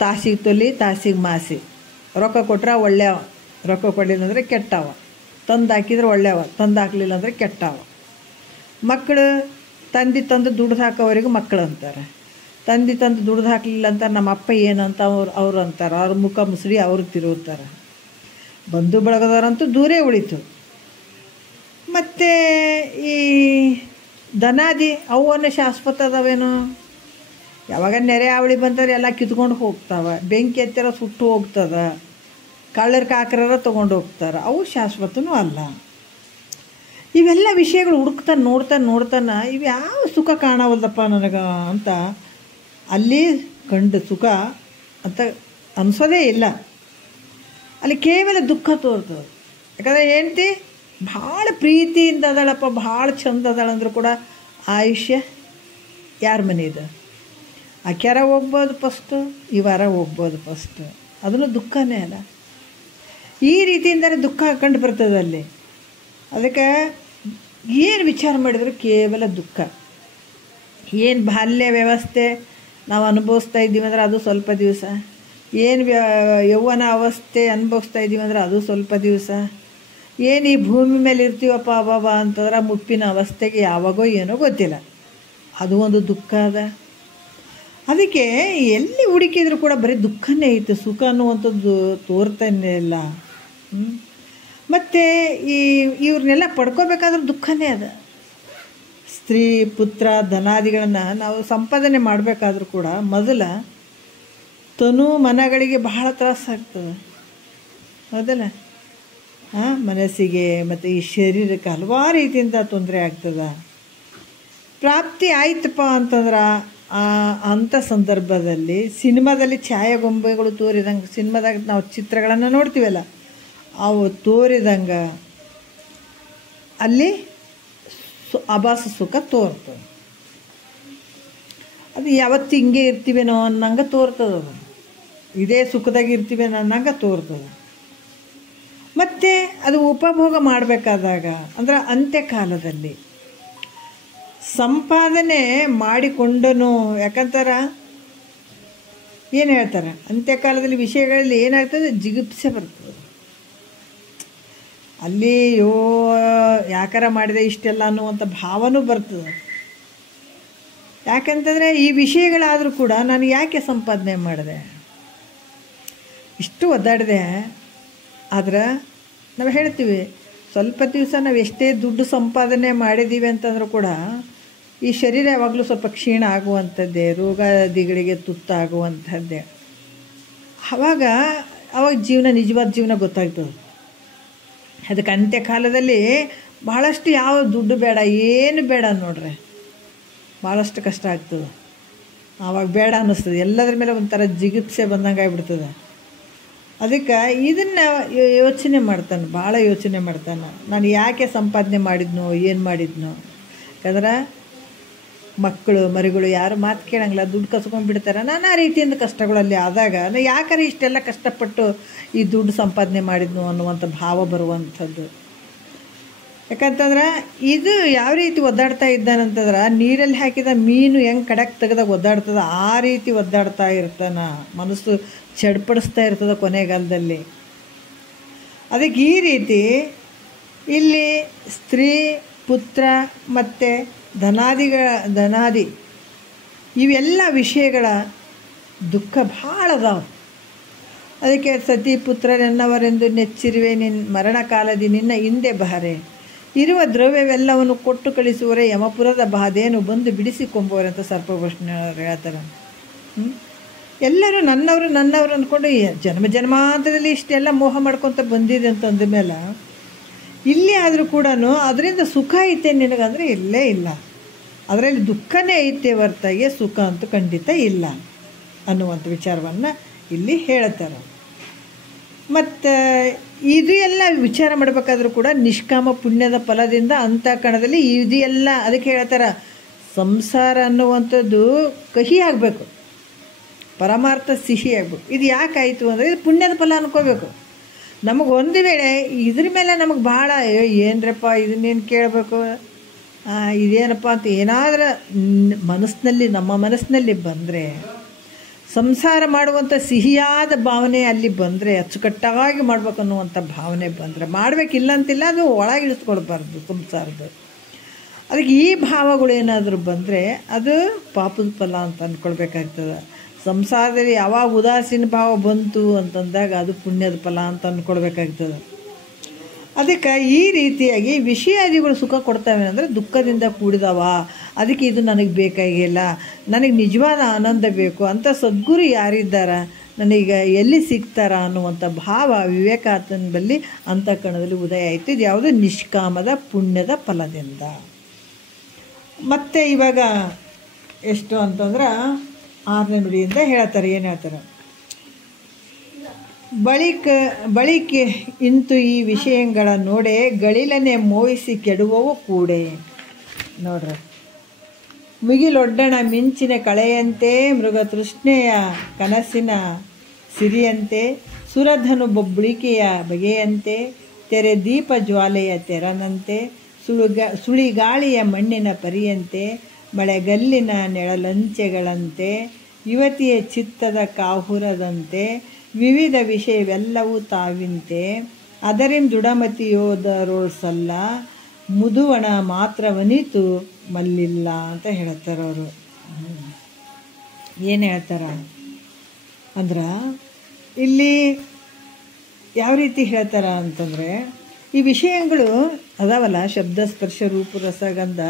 ತಾಸಿಗೆ ತೊಲಿ ತಾಸಿಗೆ ಮಾಸಿ, ರೊಕ್ಕ ಕೊಟ್ರೆ ಒಳ್ಳೆಯವ, ರೊಕ್ಕ ಕೊಡಲಿಲ್ಲ ಅಂದರೆ ಕೆಟ್ಟವ, ತಂದು ಹಾಕಿದ್ರೆ ಒಳ್ಳೆಯವ, ತಂದು ಹಾಕಲಿಲ್ಲ ಅಂದರೆ ಕೆಟ್ಟವ. ಮಕ್ಕಳು ತಂದು ದುಡ್ದು ಹಾಕೋವರೆಗೂ ಮಕ್ಕಳು ಅಂತಾರೆ, ತಂದು ದುಡ್ದು ಹಾಕಲಿಲ್ಲ ಅಂತ ನಮ್ಮ ಅಪ್ಪ ಏನಂತ ಅವ್ರು ಅಂತಾರೆ, ಅವ್ರ ಮುಖ ಮುಸುಡಿ ಅವರು ತಿರುಗುತ್ತಾರೆ. ಬಂಧು ಬಳಗದವರಂತೂ ದೂರೇ ಉಳಿತು. ಮತ್ತು ಈ ದನಾದಿ ಅವನ್ನ ಶಾಶ್ವತ ಅದಾವೇನೋ, ಯಾವಾಗ ನೆರೆ ಅವಳಿ ಬಂತಾರೆ ಎಲ್ಲ ಕಿತ್ಕೊಂಡು ಹೋಗ್ತಾವೆ, ಬೆಂಕಿ ಎತ್ತರ ಸುಟ್ಟು ಹೋಗ್ತದೆ, ಕಳ್ಳರ ಕಾಕರ ತೊಗೊಂಡು ಹೋಗ್ತಾರೆ, ಅವು ಶಾಶ್ವತನೂ ಅಲ್ಲ. ಇವೆಲ್ಲ ವಿಷಯಗಳು ನೋಡ್ತಾನೆ ಇವು ಯಾವ ಸುಖ ಕಾಣವಲ್ಲಪ್ಪ ನನಗೆ ಅಂತ ಅಲ್ಲಿ ಕಂಡು ಸುಖ ಅಂತ ಅನಿಸೋದೇ ಇಲ್ಲ. ಅಲ್ಲಿ ಕೇವಲ ದುಃಖ ತೋರ್ತದೆ. ಯಾಕಂದರೆ ಹೆಂಡ್ತಿ ಭಾಳ ಪ್ರೀತಿಯಿಂದ ಅದಾಳಪ್ಪ, ಭಾಳ ಚಂದ ಅದಾಳಂದ್ರೂ ಕೂಡ ಆಯುಷ್ಯ ಯಾರ ಮನೆ ಇದೆ, ಆಕ್ಯಾರ ಹೋಗ್ಬೋದು ಫಸ್ಟು, ಈ ವಾರ ಹೋಗ್ಬೋದು ಫಸ್ಟು, ಅದನ್ನು ದುಃಖನೇ ಅಲ್ಲ. ಈ ರೀತಿಯಿಂದಲೇ ದುಃಖ ಕಂಡು ಬರ್ತದೆ ಅಲ್ಲಿ. ಅದಕ್ಕೆ ಏನು ವಿಚಾರ ಮಾಡಿದ್ರು ಕೇವಲ ದುಃಖ. ಏನು ಬಾಲ್ಯ ವ್ಯವಸ್ಥೆ ನಾವು ಅನುಭವಿಸ್ತಾ ಇದ್ದೀವಿ ಅಂದರೆ ಅದು ಸ್ವಲ್ಪ ದಿವಸ, ಏನು ಯೌವನ ಅವಸ್ಥೆ ಅನುಭವಿಸ್ತಾ ಇದ್ದೀವಿ ಅಂದರೆ ಅದು ಸ್ವಲ್ಪ ದಿವಸ, ಏನು ಈ ಭೂಮಿ ಮೇಲೆ ಇರ್ತೀವಪ್ಪ ಅಬ್ಬಬ್ಬ ಅಂತಂದ್ರೆ ಮುಪ್ಪಿನ ಅವಸ್ಥೆಗೆ ಯಾವಾಗೋ ಏನೋ ಗೊತ್ತಿಲ್ಲ, ಅದು ಒಂದು ದುಃಖ ಅದ. ಅದಕ್ಕೆ ಎಲ್ಲಿ ಹುಡುಕಿದ್ರು ಕೂಡ ಬರೀ ದುಃಖನೇ ಐತೆ, ಸುಖ ಅನ್ನುವಂಥದ್ದು ತೋರ್ತಾನೆ ಇಲ್ಲ. ಮತ್ತು ಇವ್ರನ್ನೆಲ್ಲ ಪಡ್ಕೋಬೇಕಾದ್ರೂ ದುಃಖನೇ ಅದ. ಸ್ತ್ರೀ ಪುತ್ರ ಧನಾದಿಗಳನ್ನು ನಾವು ಸಂಪಾದನೆ ಮಾಡಬೇಕಾದ್ರೂ ಕೂಡ ಮೊದಲ ತನು ಮನಗಳಿಗೆ ಬಹಳ ತ್ರಾಸಾಗ್ತದೆ, ಹೌದಲ್ಲ? ಮನಸ್ಸಿಗೆ ಮತ್ತು ಈ ಶರೀರಕ್ಕೆ ಹಲವಾರು ರೀತಿಯಿಂದ ತೊಂದರೆ ಆಗ್ತದೆ. ಪ್ರಾಪ್ತಿ ಆಯ್ತಪ್ಪ ಅಂತಂದ್ರೆ ಅಂಥ ಸಂದರ್ಭದಲ್ಲಿ ಸಿನಿಮಾದಲ್ಲಿ ಛಾಯಾಗೊಂಬೆಗಳು ತೋರಿದಂಗೆ, ಸಿನಿಮಾದಾಗ ನಾವು ಚಿತ್ರಗಳನ್ನು ನೋಡ್ತೀವಲ್ಲ, ಅವು ತೋರಿದಂಗೆ ಅಲ್ಲಿ ಆಭಾಸ ಸುಖ ತೋರ್ತದೆ. ಅದು ಯಾವತ್ತು ಹಿಂಗೆ ಇರ್ತೀವೇನೋ ಅನ್ನಂಗೆ ತೋರ್ತದೆ, ಅದು ಇದೇ ಸುಖದಾಗ ಇರ್ತೀವೇನೋ ಅನ್ನಂಗೆ ತೋರ್ತದೆ. ಮತ್ತು ಅದು ಉಪಭೋಗ ಮಾಡಬೇಕಾದಾಗ ಅಂದ್ರೆ ಅಂತ್ಯಕಾಲದಲ್ಲಿ ಸಂಪಾದನೆ ಮಾಡಿಕೊಂಡನು. ಯಾಕಂತಾರೆ ಏನು ಹೇಳ್ತಾರೆ, ಅಂತ್ಯಕಾಲದಲ್ಲಿ ವಿಷಯಗಳಲ್ಲಿ ಏನಾಗ್ತದೆ, ಜಿಗುಪ್ಸೆ ಬರ್ತದೆ. ಅಲ್ಲಿ ಯಾಕಾರ ಮಾಡಿದೆ ಇಷ್ಟೆಲ್ಲ ಅನ್ನುವಂಥ ಭಾವನೂ ಬರ್ತದೆ. ಯಾಕಂತಂದರೆ ಈ ವಿಷಯಗಳಾದರೂ ಕೂಡ ನಾನು ಯಾಕೆ ಸಂಪಾದನೆ ಮಾಡಿದೆ, ಇಷ್ಟು ಒದ್ದಾಡಿದೆ. ಆದ್ರೆ ನಾವು ಹೇಳ್ತೀವಿ ಸ್ವಲ್ಪ ದಿವಸ ನಾವು ಎಷ್ಟೇ ದುಡ್ಡು ಸಂಪಾದನೆ ಮಾಡಿದ್ದೀವಿ ಅಂತಂದ್ರೂ ಕೂಡ ಈ ಶರೀರ ಯಾವಾಗಲೂ ಸ್ವಲ್ಪ ಕ್ಷೀಣ ಆಗುವಂಥದ್ದೇ, ರೋಗಾದಿಗಳಿಗೆ ತುತ್ತಾಗುವಂಥದ್ದೇ. ಆವಾಗ ಜೀವನ ನಿಜವಾದ ಜೀವನ ಗೊತ್ತಾಗ್ತದೆ. ಅದಕ್ಕೆ ಅಂತ್ಯಕಾಲದಲ್ಲಿ ಭಾಳಷ್ಟು ಯಾವ ದುಡ್ಡು ಬೇಡ, ಏನು ಬೇಡ ನೋಡ್ರಿ, ಭಾಳಷ್ಟು ಕಷ್ಟ ಆಗ್ತದೆ. ಆವಾಗ ಬೇಡ ಅನ್ನಿಸ್ತದೆ, ಎಲ್ಲದ್ರ ಮೇಲೆ ಒಂಥರ ಜಿಗುಪ್ಸೆ ಬಂದಂಗೆ ಆಗಿಬಿಡ್ತದೆ. ಅದಕ್ಕೆ ಇದನ್ನು ಯೋಚನೆ ಮಾಡ್ತಾನೆ, ಭಾಳ ಯೋಚನೆ ಮಾಡ್ತಾನೆ, ನಾನು ಯಾಕೆ ಸಂಪಾದನೆ ಮಾಡಿದ್ನೋ, ಏನು ಮಾಡಿದ್ನೋ. ಯಾಕಂದ್ರೆ ಮಕ್ಕಳು ಮರಿಗಳು ಯಾರು ಮಾತು ಕೇಳಂಗಿಲ್ಲ, ದುಡ್ಡು ಕಸ್ಕೊಂಡು ಬಿಡ್ತಾರೆ. ನಾನಾ ರೀತಿಯಿಂದ ಕಷ್ಟಗಳಲ್ಲಿ ಆದಾಗ ನಾನು ಯಾಕಂದ್ರೆ ಇಷ್ಟೆಲ್ಲ ಕಷ್ಟಪಟ್ಟು ಈ ದುಡ್ಡು ಸಂಪಾದನೆ ಮಾಡಿದ್ನು ಅನ್ನುವಂಥ ಭಾವ ಬರುವಂಥದ್ದು. ಯಾಕಂತಂದ್ರೆ ಇದು ಯಾವ ರೀತಿ ಒದ್ದಾಡ್ತಾ ಇದ್ದಾನಂತಂದ್ರೆ ನೀರಲ್ಲಿ ಹಾಕಿದ ಮೀನು ಹೆಂಗೆ ಕಡಕ್ಕೆ ತೆಗೆದಾಗ ಒದ್ದಾಡ್ತದೆ ಆ ರೀತಿ ಒದ್ದಾಡ್ತಾ ಇರ್ತಾನೆ. ಮನಸ್ಸು ಚಡ್ಪಡಿಸ್ತಾ ಇರ್ತದೆ ಕೊನೆಗಾಲದಲ್ಲಿ. ಅದಕ್ಕೆ ಈ ರೀತಿ ಇಲ್ಲಿ ಸ್ತ್ರೀ ಪುತ್ರ ಮತ್ತು ಧನಾದಿ ಇವೆಲ್ಲ ವಿಷಯಗಳ ದುಃಖ ಭಾಳ ಅದಾವೆ. ಅದಕ್ಕೆ ಸತಿ ಪುತ್ರರೆನ್ನವರೆಂದು ನೆಚ್ಚಿರುವೆ, ಮರಣ ಕಾಲದಿ ನಿನ್ನ ಹಿಂದೆ ಬಹರೆ, ಇರುವ ದ್ರವ್ಯವೆಲ್ಲವನ್ನು ಕೊಟ್ಟು ಕಳಿಸುವರೆ, ಯಮಪುರದ ಬಾಧೆಯನ್ನು ಬಂದು ಬಿಡಿಸಿಕೊಂಬುವರೆ ಅಂತ ಸರ್ಪಭೂಷಣರು ಹೇಳ್ತಾರೆ. ಎಲ್ಲರೂ ನನ್ನವರು ಅಂದ್ಕೊಂಡು ಜನ್ಮಾಂತರದಲ್ಲಿ ಇಷ್ಟೆಲ್ಲ ಮೋಹ ಮಾಡ್ಕೊತ ಬಂದಿದೆ ಅಂತಂದ ಮೇಲೆ ಇಲ್ಲಿ ಆದರೂ ಕೂಡ ಅದರಿಂದ ಸುಖ ಐತೆ ನಿನಗಂದರೆ ಇಲ್ಲೇ ಇಲ್ಲ, ಅದರಲ್ಲಿ ದುಃಖನೇ ಐತೆ ಹೊರತಾಗಿ ಸುಖ ಅಂತೂ ಖಂಡಿತ ಇಲ್ಲ ಅನ್ನುವಂಥ ವಿಚಾರವನ್ನು ಇಲ್ಲಿ ಹೇಳ್ತಾರೆ. ಮತ್ತು ಇದು ಎಲ್ಲ ವಿಚಾರ ಮಾಡಬೇಕಾದ್ರೂ ಕೂಡ ನಿಷ್ಕಾಮ ಪುಣ್ಯದ ಫಲದಿಂದ ಅಂತಃಕರಣದಲ್ಲಿ ಇದು ಎಲ್ಲ ಅದಕ್ಕೆ ಹೇಳ್ತಾರೆ ಸಂಸಾರ ಅನ್ನುವಂಥದ್ದು ಕಹಿ ಆಗಬೇಕು, ಪರಮಾರ್ಥ ಸಿಹಿ ಆಗಬೇಕು. ಇದು ಯಾಕಾಯಿತು ಅಂದರೆ ಇದು ಪುಣ್ಯದ ಫಲ ಅನ್ಕೋಬೇಕು. ನಮಗೆ ಒಂದು ವೇಳೆ ಇದ್ರ ಮೇಲೆ ನಮಗೆ ಭಾಳ ಏನರಪ್ಪ ಇದನ್ನೇನು ಕೇಳಬೇಕು, ಇದೇನಪ್ಪ ಅಂತ ಏನಾದರೂ ಮನಸ್ಸಿನಲ್ಲಿ, ನಮ್ಮ ಮನಸ್ಸಿನಲ್ಲಿ ಬಂದರೆ, ಸಂಸಾರ ಮಾಡುವಂಥ ಸಿಹಿಯಾದ ಭಾವನೆ ಅಲ್ಲಿ ಬಂದರೆ, ಅಚ್ಚುಕಟ್ಟಾಗಿ ಮಾಡ್ಬೇಕನ್ನುವಂಥ ಭಾವನೆ ಬಂದರೆ, ಮಾಡಬೇಕಿಲ್ಲ ಅಂತಿಲ್ಲ, ಅದು ಒಳಗಿಳಿಸ್ಕೊಳ್ಬಾರ್ದು ಸಂಸಾರದ. ಅದಕ್ಕೆ ಈ ಭಾವಗಳು ಏನಾದರೂ ಬಂದರೆ ಅದು ಪಾಪದ ಫಲ ಅಂತ ಅಂದ್ಕೊಳ್ಬೇಕಾಗ್ತದೆ. ಸಂಸಾರದಲ್ಲಿ ಯಾವಾಗ ಉದಾಸೀನ ಭಾವ ಬಂತು ಅಂತಂದಾಗ ಅದು ಪುಣ್ಯದ ಫಲ ಅಂತ ಅಂದ್ಕೊಳ್ಬೇಕಾಗ್ತದೆ. ಅದಕ್ಕೆ ಈ ರೀತಿಯಾಗಿ ವಿಷಯಾದಿಗಳು ಸುಖ ಕೊಡ್ತಾವೆ ಅಂದರೆ ದುಃಖದಿಂದ ಕೂಡಿದವ, ಅದಕ್ಕೆ ಇದು ನನಗೆ ಬೇಕಾಗಿಲ್ಲ, ನನಗೆ ನಿಜವಾದ ಆನಂದ ಬೇಕು ಅಂತ ಸದ್ಗುರು ಯಾರಿದ್ದಾರ, ನನಗೆ ಎಲ್ಲಿ ಸಿಗ್ತಾರ ಅನ್ನುವಂಥ ಭಾವ ವಿವೇಕಾನಂದಲ್ಲಿ ಅಂತಃಕರಣದಲ್ಲಿ ಉದಯ ಆಯಿತು. ಇದು ಯಾವುದು ನಿಷ್ಕಾಮದ ಪುಣ್ಯದ ಫಲದಿಂದ. ಮತ್ತು ಇವಾಗ ಎಷ್ಟು ಅಂತಂದ್ರೆ 6ನೇ ನುಡಿಯಿಂದ ಹೇಳ್ತಾರೆ. ಏನು ಹೇಳ್ತಾರೆ? ಬಳಿಕ ಇಂತು ಈ ವಿಷಯಗಳ ನೋಡೆ ಗಳಿಲನೆ ಮೋಹಿಸಿ ಕೆಡುವವು ಕೂಡೆ. ನೋಡ್ರಿ, ಮುಗಿಲೊಡ್ಡಣ ಮಿಂಚಿನ ಕಳೆಯಂತೆ, ಮೃಗ ತೃಷ್ಣೆಯ ಕನಸಿನ ಸಿರಿಯಂತೆ, ಸುರಧನು ಬೊಬ್ಬಳಿಕೆಯ ಬಗೆಯಂತೆ, ತೆರೆ ದೀಪ ಜ್ವಾಲೆಯ ತೆರನಂತೆ, ಸುಳಿಗಾಳಿಯ ಮಣ್ಣಿನ ಪರಿಯಂತೆ, ಮಳೆಗಲ್ಲಿನ ನೆಳಲಂಚೆಗಳಂತೆ, ಯುವತಿಯ ಚಿತ್ತದ ಕಾಹುರದಂತೆ, ವಿವಿಧ ವಿಷಯವೆಲ್ಲವೂ ತಾವಿಂತೆ, ಅದರಿಂದುಡಮತಿಯೋದರೋಳ್ಸಲ್ಲ, ಮುದುವಣ ಮಾತ್ರವನಿತು ಮಲ್ಲಿಲ್ಲ ಅಂತ ಹೇಳ್ತಾರೆ ಅವರು. ಏನು ಹೇಳ್ತಾರ ಅಂದ್ರೆ, ಇಲ್ಲಿ ಯಾವ ರೀತಿ ಹೇಳ್ತಾರ ಅಂತಂದರೆ, ಈ ವಿಷಯಗಳು ಅದಾವಲ್ಲ, ಶಬ್ದ ಸ್ಪರ್ಶ ರೂಪ ರಸಗಂಧ,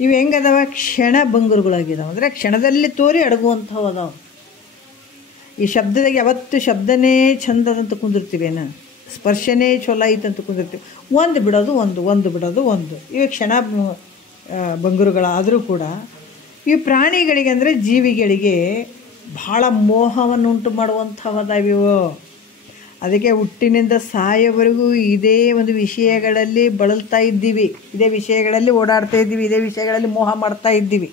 ಇವು ಹೆಂಗದಾವ? ಕ್ಷಣ ಭಂಗುರುಗಳಾಗಿದ್ದಾವೆ. ಅಂದರೆ ಕ್ಷಣದಲ್ಲಿ ತೋರಿ ಅಡಗುವಂಥವು ಅದಾವೆ. ಈ ಶಬ್ದದಾಗ ಯಾವತ್ತು ಶಬ್ದನೇ ಚಂದದಂತ ಕುಂದಿರ್ತೀವೇನ, ಸ್ಪರ್ಶನೇ ಚೊಲೋ ಐತಂತ ಕುಂದಿರ್ತೀವಿ, ಒಂದು ಬಿಡೋದು ಒಂದು ಬಿಡೋದು ಒಂದು. ಇವು ಕ್ಷಣ ಭಂಗುರುಗಳಾದರೂ ಕೂಡ ಇವು ಪ್ರಾಣಿಗಳಿಗೆ ಅಂದರೆ ಜೀವಿಗಳಿಗೆ ಭಾಳ ಮೋಹವನ್ನು ಉಂಟು ಮಾಡುವಂಥವದಾವಿವು. ಅದಕ್ಕೆ ಹುಟ್ಟಿನಿಂದ ಸಾಯೋವರೆಗೂ ಇದೇ ಒಂದು ವಿಷಯಗಳಲ್ಲಿ ಬಳಲ್ತಾ ಇದ್ದೀವಿ, ಇದೇ ವಿಷಯಗಳಲ್ಲಿ ಓಡಾಡ್ತಾ ಇದ್ದೀವಿ, ಇದೇ ವಿಷಯಗಳಲ್ಲಿ ಮೋಹ ಮಾಡ್ತಾ ಇದ್ದೀವಿ.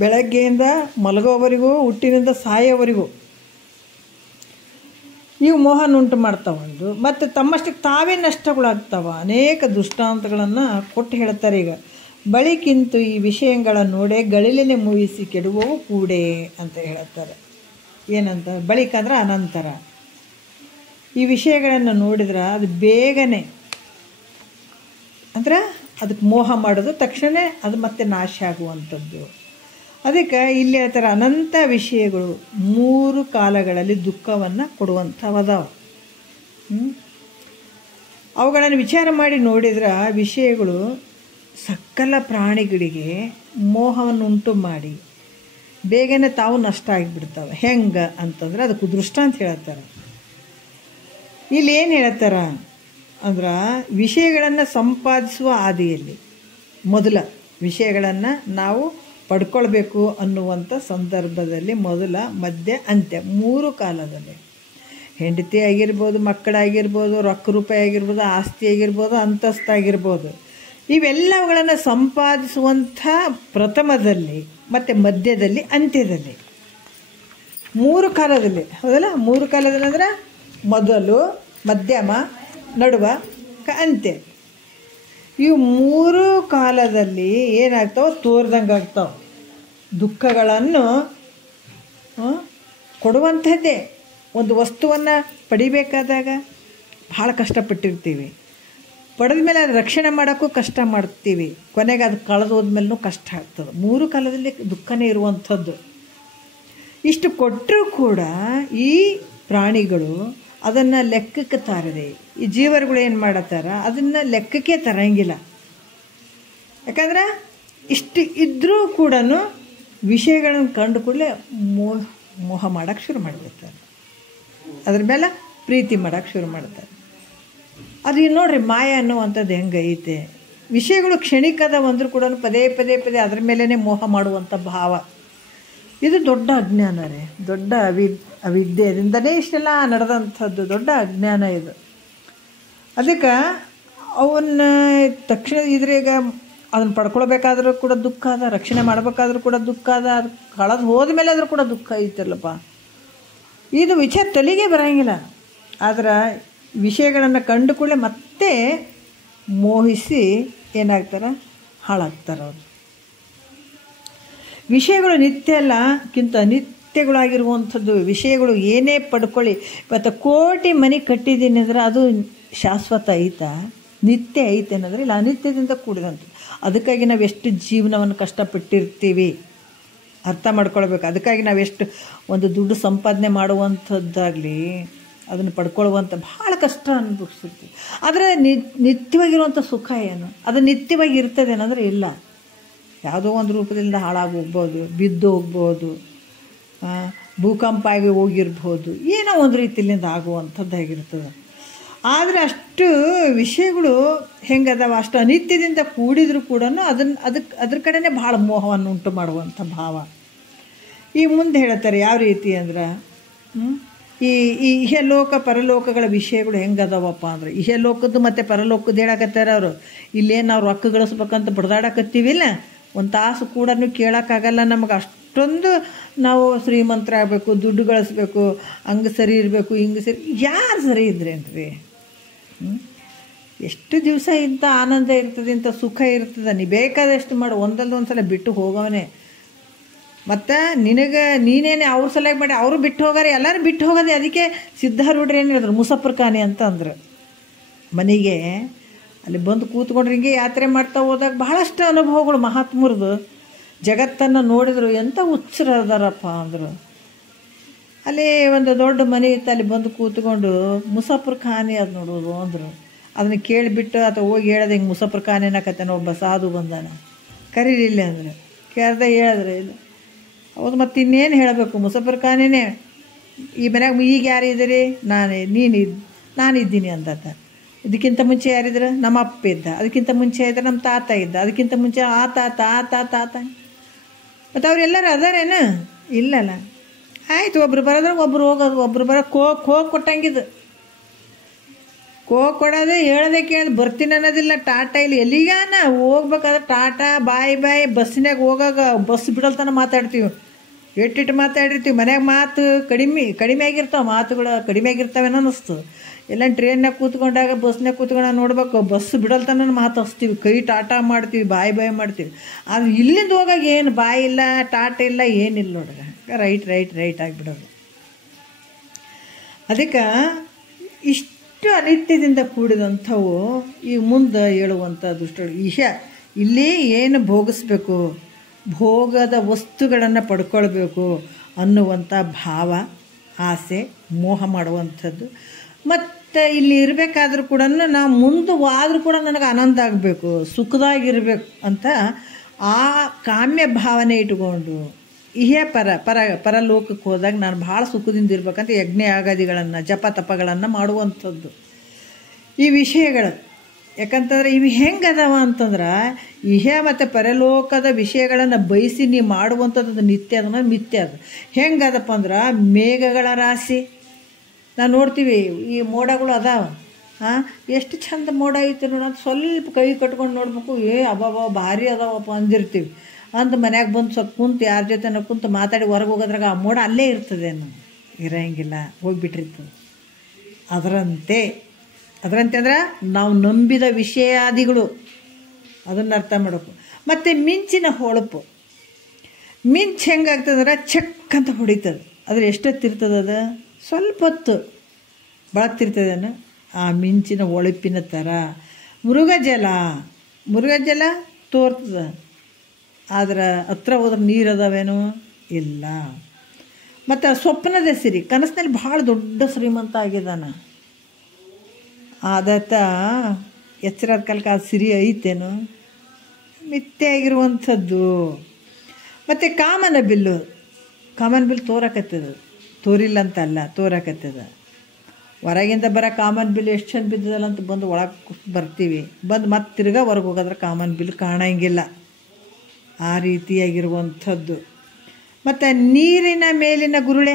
ಬೆಳಗ್ಗೆಯಿಂದ ಮಲಗೋವರೆಗೂ, ಹುಟ್ಟಿನಿಂದ ಸಾಯೋವರೆಗೂ ಇವು ಮೋಹನುಂಟು ಮಾಡ್ತಾವೊಂದು. ಮತ್ತು ತಮ್ಮಷ್ಟಕ್ಕೆ ತಾವೇ ನಷ್ಟಗಳಾಗ್ತಾವ. ಅನೇಕ ದೃಷ್ಟಾಂತಗಳನ್ನು ಕೊಟ್ಟು ಹೇಳ್ತಾರೆ. ಈಗ ಬಳಿಕಿಂತು ಈ ವಿಷಯಗಳ ನೋಡೆ ಗಳಿಲೆನೆ ಮುಗಿಸಿ ಕೆಡುವವು ಕೂಡೆ ಅಂತ ಹೇಳ್ತಾರೆ. ಏನಂತ? ಬಳಿಕ ಅಂದ್ರೆ ಅನಂತರ. ಈ ವಿಷಯಗಳನ್ನು ನೋಡಿದ್ರೆ ಅದು ಬೇಗನೆ ಅಂದ್ರೆ ಅದಕ್ಕೆ ಮೋಹ ಮಾಡೋದು, ತಕ್ಷಣ ಅದು ಮತ್ತೆ ನಾಶ ಆಗುವಂಥದ್ದು. ಅದಕ್ಕೆ ಇಲ್ಲಿ ಹೇಳ್ತಾರೆ, ಅನಂತ ವಿಷಯಗಳು 3 ಕಾಲಗಳಲ್ಲಿ ದುಃಖವನ್ನು ಕೊಡುವಂಥವದಾವ. ಅವುಗಳನ್ನು ವಿಚಾರ ಮಾಡಿ ನೋಡಿದ್ರೆ ವಿಷಯಗಳು ಸಕಲ ಪ್ರಾಣಿಗಳಿಗೆ ಮೋಹವನ್ನು ಉಂಟು ಮಾಡಿ ಬೇಗನೆ ತಾವು ನಷ್ಟ ಆಗಿಬಿಡ್ತವೆ. ಹೆಂಗೆ ಅಂತಂದ್ರೆ ಅದಕ್ಕೆ ದೃಷ್ಟಾಂತ ಹೇಳ್ತಾರೆ. ಇಲ್ಲಿ ಏನು ಹೇಳ್ತಾರ ಅಂದ್ರೆ, ವಿಷಯಗಳನ್ನು ಸಂಪಾದಿಸುವ ಆದಿಯಲ್ಲಿ ಮೊದಲ ವಿಷಯಗಳನ್ನು ನಾವು ಪಡ್ಕೊಳ್ಬೇಕು ಅನ್ನುವಂಥ ಸಂದರ್ಭದಲ್ಲಿ ಮೊದಲ, ಮಧ್ಯ, ಅಂತ್ಯ 3 ಕಾಲದಲ್ಲಿ ಹೆಂಡತಿ ಆಗಿರ್ಬೋದು, ಮಕ್ಕಳಾಗಿರ್ಬೋದು, ರೊಕ್ಕ ರೂಪಾಯಿ ಆಗಿರ್ಬೋದು, ಆಸ್ತಿ ಆಗಿರ್ಬೋದು, ಅಂತಸ್ತಾಗಿರ್ಬೋದು, ಇವೆಲ್ಲವುಗಳನ್ನು ಸಂಪಾದಿಸುವಂಥ ಪ್ರಥಮದಲ್ಲಿ ಮತ್ತು ಮಧ್ಯದಲ್ಲಿ, ಅಂತ್ಯದಲ್ಲಿ 3 ಕಾಲದಲ್ಲಿ. ಹೌದಲ್ಲ? 3 ಕಾಲದಲ್ಲಿ ಅಂದರೆ ಮೊದಲು, ಮಧ್ಯಮ, ನಡುವ, ಅಂತ್ಯ. ಇವು 3 ಕಾಲದಲ್ಲಿ ಏನಾಗ್ತಾವೆ? ತೋರ್ದಂಗೆ ಆಗ್ತಾವೆ. ದುಃಖಗಳನ್ನು ಕೊಡುವಂಥದ್ದೇ. ಒಂದು ವಸ್ತುವನ್ನು ಪಡಿಬೇಕಾದಾಗ ಭಾಳ ಕಷ್ಟಪಟ್ಟಿರ್ತೀವಿ, ಪಡೆದ ಮೇಲೆ ಅದು ರಕ್ಷಣೆ ಮಾಡೋಕ್ಕೂ ಕಷ್ಟ ಮಾಡ್ತೀವಿ, ಕೊನೆಗೆ ಅದು ಕಳೆದೋದ್ಮೇಲೂ ಕಷ್ಟ ಆಗ್ತದೆ. 3 ಕಾಲದಲ್ಲಿ ದುಃಖನೇ ಇರುವಂಥದ್ದು. ಇಷ್ಟು ಕೊಟ್ಟರೂ ಕೂಡ ಈ ಪ್ರಾಣಿಗಳು ಅದನ್ನು ಲೆಕ್ಕಕ್ಕೆ ತಾರದೆ, ಈ ಜೀವರುಗಳು ಏನು ಮಾಡತ್ತಾರ ಅದನ್ನು ಲೆಕ್ಕಕ್ಕೆ ತರಂಗಿಲ್ಲ. ಯಾಕಂದ್ರೆ ಇಷ್ಟು ಇದ್ದರೂ ಕೂಡ ವಿಷಯಗಳನ್ನು ಕಂಡು ಕೂಡಲೇ ಮೋಹ ಮಾಡೋಕ್ಕೆ ಶುರು ಮಾಡಿಬಿಡ್ತಾರೆ, ಅದ್ರ ಮೇಲೆ ಪ್ರೀತಿ ಮಾಡೋಕ್ಕೆ ಶುರು ಮಾಡ್ತಾರೆ. ಅದು ನೋಡ್ರಿ, ಮಾಯ ಅನ್ನುವಂಥದ್ದು ಹೆಂಗೈತೆ. ವಿಷಯಗಳು ಕ್ಷಣಿಕದ ಅಂದರೂ ಕೂಡ ಪದೇ ಪದೇ ಅದ್ರ ಮೇಲೇ ಮೋಹ ಮಾಡುವಂಥ ಭಾವ, ಇದು ದೊಡ್ಡ ಅಜ್ಞಾನ ರೀ. ದೊಡ್ಡ ಅವಿದ್ಯೆಯಿಂದಲೇ ಇಷ್ಟೆಲ್ಲ ನಡೆದಂಥದ್ದು ದೊಡ್ಡ ಅಜ್ಞಾನ ಇದು. ಅದಕ್ಕೆ ಅವನ್ನ ತಕ್ಷಣ ಇದ್ರೀಗ ಅದನ್ನು ಪಡ್ಕೊಳ್ಬೇಕಾದ್ರೂ ಕೂಡ ದುಃಖ ಅದ, ರಕ್ಷಣೆ ಮಾಡಬೇಕಾದ್ರೂ ಕೂಡ ದುಃಖ ಅದ, ಅದು ಕಳೆದು ಹೋದ ಮೇಲೆ ಆದರೂ ಕೂಡ ದುಃಖ ಐತಲ್ಲಪ್ಪ. ಇದು ವಿಚಾರ ತಲೆಗೆ ಬರೋಂಗಿಲ್ಲ. ಆದ್ರೆ ವಿಷಯಗಳನ್ನು ಕಂಡು ಕೂಡಲೇ ಮತ್ತೆ ಮೋಹಿಸಿ ಏನಾಗ್ತಾರೆ, ಹಾಳಾಗ್ತಾರೆ ಅವರು. ವಿಷಯಗಳು ನಿತ್ಯ ಅಲ್ಲಕ್ಕಿಂತ ಅನಿತ್ಯಗಳಾಗಿರುವಂಥದ್ದು. ವಿಷಯಗಳು ಏನೇ ಪಡ್ಕೊಳ್ಳಿ, ಇವತ್ತು ಕೋಟಿ ಮನೆ ಕಟ್ಟಿದ್ದೀನಿ ಅಂದ್ರೆ ಅದು ಶಾಶ್ವತ ಐತಾ, ನಿತ್ಯ ಐತೆ ಅನ್ನೋದ್ರೆ ಇಲ್ಲ, ಅನಿತ್ಯದಿಂದ ಕೂಡಿದಂಥದ್ದು. ಅದಕ್ಕಾಗಿ ನಾವು ಎಷ್ಟು ಜೀವನವನ್ನು ಕಷ್ಟಪಟ್ಟಿರ್ತೀವಿ ಅರ್ಥ ಮಾಡ್ಕೊಳ್ಬೇಕು. ಅದಕ್ಕಾಗಿ ನಾವೆಷ್ಟು ಒಂದು ದುಡ್ಡು ಸಂಪಾದನೆ ಮಾಡುವಂಥದ್ದಾಗಲಿ ಅದನ್ನು ಪಡ್ಕೊಳ್ಳುವಂಥ ಭಾಳ ಕಷ್ಟ ಅನ್ಭವಿಸ್ತೀವಿ. ಆದರೆ ನಿತ್ಯವಾಗಿರುವಂಥ ಸುಖ ಏನು, ಅದು ನಿತ್ಯವಾಗಿ ಇರ್ತದೆ ಏನಂದರೆ ಇಲ್ಲ. ಯಾವುದೋ ಒಂದು ರೂಪದಿಂದ ಹಾಳಾಗಿ ಹೋಗ್ಬೋದು, ಬಿದ್ದು ಹೋಗ್ಬೋದು, ಭೂಕಂಪ ಆಗಿ ಹೋಗಿರ್ಬೋದು, ಏನೋ ಒಂದು ರೀತಿಯಿಂದ ಆಗುವಂಥದ್ದಾಗಿರ್ತದೆ. ಆದರೆ ಅಷ್ಟು ವಿಷಯಗಳು ಹೆಂಗದಾವ, ಅಷ್ಟು ಅನಿತ್ಯದಿಂದ ಕೂಡಿದರೂ ಕೂಡ ಅದ್ರ ಕಡೆನೇ ಭಾಳ ಮೋಹವನ್ನು ಉಂಟು ಮಾಡುವಂಥ ಭಾವ. ಈ ಮುಂದೆ ಹೇಳ್ತಾರೆ ಯಾವ ರೀತಿ ಅಂದ್ರೆ, ಈ ಇಹಲೋಕ ಪರಲೋಕಗಳ ವಿಷಯಗಳು ಹೆಂಗದಾವಪ್ಪ ಅಂದ್ರೆ, ಇಹಲೋಕದ್ದು ಮತ್ತು ಪರಲೋಕದ್ದು ಹೇಳಕತ್ತಾರ ಅವರು. ಇಲ್ಲೇನು ನಾವು ರೊಕ್ಕ ಗಳಿಸ್ಬೇಕಂತ ಬಡ್ದಾಡಕತ್ತೀವಿಲ್ಲ, ಒಂದು ತಾಸು ಕೂಡ ಕೇಳೋಕ್ಕಾಗಲ್ಲ ನಮಗೆ. ಅಷ್ಟೊಂದು ನಾವು ಶ್ರೀಮಂತರಾಗಬೇಕು, ದುಡ್ಡು ಗಳಿಸ್ಬೇಕು, ಹಂಗೆ ಸರಿ ಇರಬೇಕು, ಹಿಂಗೆ ಸರಿ. ಯಾರು ಸರಿ ಇದ್ರೇನ್ರಿ? ಎಷ್ಟು ದಿವಸ ಇಂಥ ಆನಂದ ಇರ್ತದೆ, ಇಂಥ ಸುಖ ಇರ್ತದೆ. ನೀ ಬೇಕಾದಷ್ಟು ಮಾಡು, ಒಂದಲ್ಲ ಒಂದು ಸಲ ಬಿಟ್ಟು ಹೋಗವನೇ. ಮತ್ತು ನೀನೇನೆ ಅವ್ರ ಸಲಹೆ ಮಾಡಿ ಅವರು ಬಿಟ್ಟು ಹೋಗಾರೆ, ಎಲ್ಲರೂ ಬಿಟ್ಟು ಹೋಗೋದೆ. ಅದಕ್ಕೆ ಸಿದ್ಧಾರೂಢರು ಏನು ಹೇಳಿದ್ರು, ಮುಸಫರ್ ಖಾನೆ ಅಂತ ಅಂದ್ರೆ, ಮನೆಗೆ ಅಲ್ಲಿ ಬಂದು ಕೂತ್ಕೊಂಡ್ರೆ ಹಿಂಗೆ ಯಾತ್ರೆ ಮಾಡ್ತಾ ಹೋದಾಗ ಬಹಳಷ್ಟು ಅನುಭವಗಳು ಮಹಾತ್ಮರದು. ಜಗತ್ತನ್ನು ನೋಡಿದ್ರು ಎಂಥ ಹುಚ್ಚರದಾರಪ್ಪ ಅಂದರು. ಅಲ್ಲಿ ಒಂದು ದೊಡ್ಡ ಮನೆ ಇತ್ತು, ಅಲ್ಲಿ ಬಂದು ಕೂತ್ಕೊಂಡು ಮುಸಫರ್ ಖಾನೆ ಅದು ನೋಡೋದು ಅಂದರು. ಅದನ್ನು ಕೇಳಿಬಿಟ್ಟು ಅಥವಾ ಹೋಗಿ ಹೇಳ್ದೆ, ಹಿಂಗೆ ಮುಸಫರ್ ಖಾನೆನಕತ್ತಾನೆ, ಒಬ್ಬ ಸಾಧು ಬಂದಾನ, ಕರೀಲಿಲ್ಲ ಅಂದರೆ ಕೇಳ್ದೆ, ಹೇಳಿದ್ರೆ ಇಲ್ಲ. ಹೌದು, ಮತ್ತು ಇನ್ನೇನು ಹೇಳಬೇಕು, ಮುಸಫರ್ ಖಾನೆನೇ. ಈ ಮನ್ಯಾಗ ಈಗ ಯಾರಿದ್ದೀರಿ? ನಾನಿದ್ದೀನಿ ಅಂದತ್ತ. ಇದಕ್ಕಿಂತ ಮುಂಚೆ ಯಾರಿದ್ರು? ನಮ್ಮ ಅಪ್ಪ ಇದ್ದ. ಅದಕ್ಕಿಂತ ಮುಂಚೆ ಇದ್ದರೆ ನಮ್ಮ ತಾತ ಇದ್ದ. ಅದಕ್ಕಿಂತ ಮುಂಚೆ ಆ ತಾತ ಮತ್ತು ಅವರೆಲ್ಲರೂ ಅದಾರೇನು? ಇಲ್ಲಲ್ಲ. ಆಯಿತು, ಒಬ್ರು ಬರೋದ್ರೆ ಒಬ್ರು ಹೋಗೋದು, ಒಬ್ರು ಬರೋ ಕೋಕ್ ಕೊಟ್ಟಂಗಿದ್ದು. ಕೊಡೋದು ಹೇಳೋದೇ ಕೇಳೋದು, ಬರ್ತೀನಿ ಅನ್ನೋದಿಲ್ಲ. ಟಾಟಾ ಇಲ್ಲಿ ಎಲ್ಲಿಗಾನ ಹೋಗ್ಬೇಕಾದ್ರೆ ಟಾಟಾ ಬಾಯ್ ಬಸ್ಸಿನಾಗ ಹೋಗಾಗ ಬಸ್ ಬಿಡಲ್ತನ ಮಾತಾಡ್ತೀವಿ, ಎಟ್ಟಿಟ್ಟು ಮಾತಾಡಿರ್ತೀವಿ. ಮನ್ಯಾಗ ಮಾತು ಕಡಿಮೆ ಆಗಿರ್ತಾವೆ, ಮಾತುಗಳು ಕಡಿಮೆ ಆಗಿರ್ತಾವೇನೋ ಅನ್ನಿಸ್ತದೆ. ಎಲ್ಲ ಟ್ರೈನ್ನಾಗ ಕೂತ್ಕೊಂಡಾಗ ಬಸ್ನಾಗ ಕೂತ್ಕೊಂಡಾಗ ನೋಡ್ಬೇಕು, ಬಸ್ ಬಿಡಲ್ತನ ಮಾತು ಹಚ್ತೀವಿ, ಕೈ ಟಾಟಾ ಮಾಡ್ತೀವಿ, ಬಾಯ್ ಮಾಡ್ತೀವಿ. ಆದರೆ ಇಲ್ಲಿಂದ ಹೋಗಾಗ ಏನು ಬಾಯಿ ಇಲ್ಲ, ಟಾಟಾ ಇಲ್ಲ, ಏನಿಲ್ಲ ನೋಡ್ರಿ. ರೈಟ್ ಆಗಿಬಿಡೋದು. ಅದಕ್ಕೆ ಇಷ್ಟು ಅನಿತ್ಯದಿಂದ ಕೂಡಿದಂಥವು ಈಗ ಮುಂದೆ ಹೇಳುವಂಥ ದುಷ್ಟಗಳು. ಇಲ್ಲಿ ಏನು ಭೋಗಿಸ್ಬೇಕು, ಭೋಗದ ವಸ್ತುಗಳನ್ನು ಪಡ್ಕೊಳ್ಬೇಕು ಅನ್ನುವಂಥ ಭಾವ, ಆಸೆ, ಮೋಹ ಮಾಡುವಂಥದ್ದು. ಮತ್ತು ಇಲ್ಲಿ ಇರಬೇಕಾದ್ರೂ ಕೂಡ ನಾವು ಮುಂದೆ ಹೋದ್ರೂ ಕೂಡ ನನಗೆ ಆನಂದ ಆಗಬೇಕು, ಸುಖದಾಗಿರ್ಬೇಕು ಅಂತ ಆ ಕಾಮ್ಯ ಭಾವನೆ ಇಟ್ಕೊಂಡು ಪರಲೋಕಕ್ಕೆ ಹೋದಾಗ ನಾನು ಭಾಳ ಸುಖದಿಂದ ಇರ್ಬೇಕಂತ ಯಜ್ಞ ಯಾಗಾದಿಗಳನ್ನು, ಜಪ ತಪಗಳನ್ನು ಮಾಡುವಂಥದ್ದು ಈ ವಿಷಯಗಳು. ಯಾಕಂತಂದ್ರೆ ಇವು ಹೆಂಗದಾವ ಅಂತಂದ್ರೆ, ಮತ್ತು ಪರಲೋಕದ ವಿಷಯಗಳನ್ನು ಬಯಸಿ ನೀವು ಮಾಡುವಂಥದ್ದು ನಿತ್ಯ ಅದನ್ನ ಮಿಥ್ಯ. ಅದು ಹೆಂಗದಪ್ಪ ಅಂದ್ರೆ, ಮೇಘಗಳ ರಾಶಿ ನಾವು ನೋಡ್ತೀವಿ, ಈ ಮೋಡಗಳು ಅದಾವ. ಎಷ್ಟು ಚಂದ ಮೋಡ ಐತೆ ನೋಡ, ಸ್ವಲ್ಪ ಕೈ ಕಟ್ಕೊಂಡು ನೋಡ್ಬೇಕು, ಅಬ್ಬಬ್ಬ ಭಾರಿ ಅದಾವಪ್ಪ ಅಂದಿರ್ತೀವಿ. ಅಂದು ಮನ್ಯಾಗ ಬಂದು ಸ್ವಲ್ಪ ಕುಂತು ಯಾರ ಜೊತೆ ಕುಂತು ಮಾತಾಡಿ ಹೊರಗೆ ಹೋಗೋದ್ರಾಗ ಆ ಮೋಡ ಅಲ್ಲೇ ಇರ್ತದೇನು? ಇರೋಂಗಿಲ್ಲ, ಹೋಗಿಬಿಟ್ಟಿರ್ತದೆ. ಅದರಂತೆ ಅಂದ್ರೆ ನಾವು ನಂಬಿದ ವಿಷಯಾದಿಗಳು, ಅದನ್ನು ಅರ್ಥ ಮಾಡಬೇಕು. ಮತ್ತು ಮಿಂಚಿನ ಹೊಳಪು, ಮಿಂಚು ಹೆಂಗಾಗ್ತದಂದ್ರೆ ಚಕ್ ಅಂತ ಹೊಡಿತದೆ. ಅದ್ರ ಎಷ್ಟೊತ್ತಿರ್ತದೆ? ಅದು ಸ್ವಲ್ಪ ಹೊತ್ತು ಬಳಗ್ತಿರ್ತದೇನು? ಆ ಮಿಂಚಿನ ಹೊಳಪಿನ ಥರ ಮೃಗಜಲ ತೋರ್ತದೆ. ಆದ್ರೆ ಹತ್ರ ಹೋದ್ರೆ ನೀರು ಅದಾವೇನು? ಇಲ್ಲ. ಮತ್ತು ಸ್ವಪ್ನದ ಸಿರಿ, ಕನಸಿನಲ್ಲಿ ಭಾಳ ದೊಡ್ಡ ಶ್ರೀಮಂತ ಆಗಿದ್ದಾನ, ಆದತ್ತ ಎಚ್ಚರದ ಕಾಲಕ್ಕೆ ಆ ಸಿರಿ ಐತೇನು? ಮಿಥ್ಯೆ ಆಗಿರುವಂಥದ್ದು. ಮತ್ತು ಕಾಮನ ಬಿಲ್ಲು ತೋರಕತ್ತದ, ತೋರಿಲ್ಲ ಅಂತಲ್ಲ, ತೋರಕತ್ತದ. ಹೊರಗಿಂದ ಬರೋ ಕಾಮನ್ ಬಿಲ್ ಎಷ್ಟು ಚಂದ ಬಿದ್ದದಲ್ಲ ಅಂತ ಬಂದು ಒಳಗೆ ಬರ್ತೀವಿ, ಬಂದು ಮತ್ತೆ ತಿರ್ಗಾ ಹೊರಗೆ ಹೋಗೋದ್ರೆ ಕಾಮನ್ ಬಿಲ್ ಕಾಣಂಗಿಲ್ಲ. ಆ ರೀತಿಯಾಗಿರುವಂಥದ್ದು. ಮತ್ತು ನೀರಿನ ಮೇಲಿನ ಗುರುಳೆ,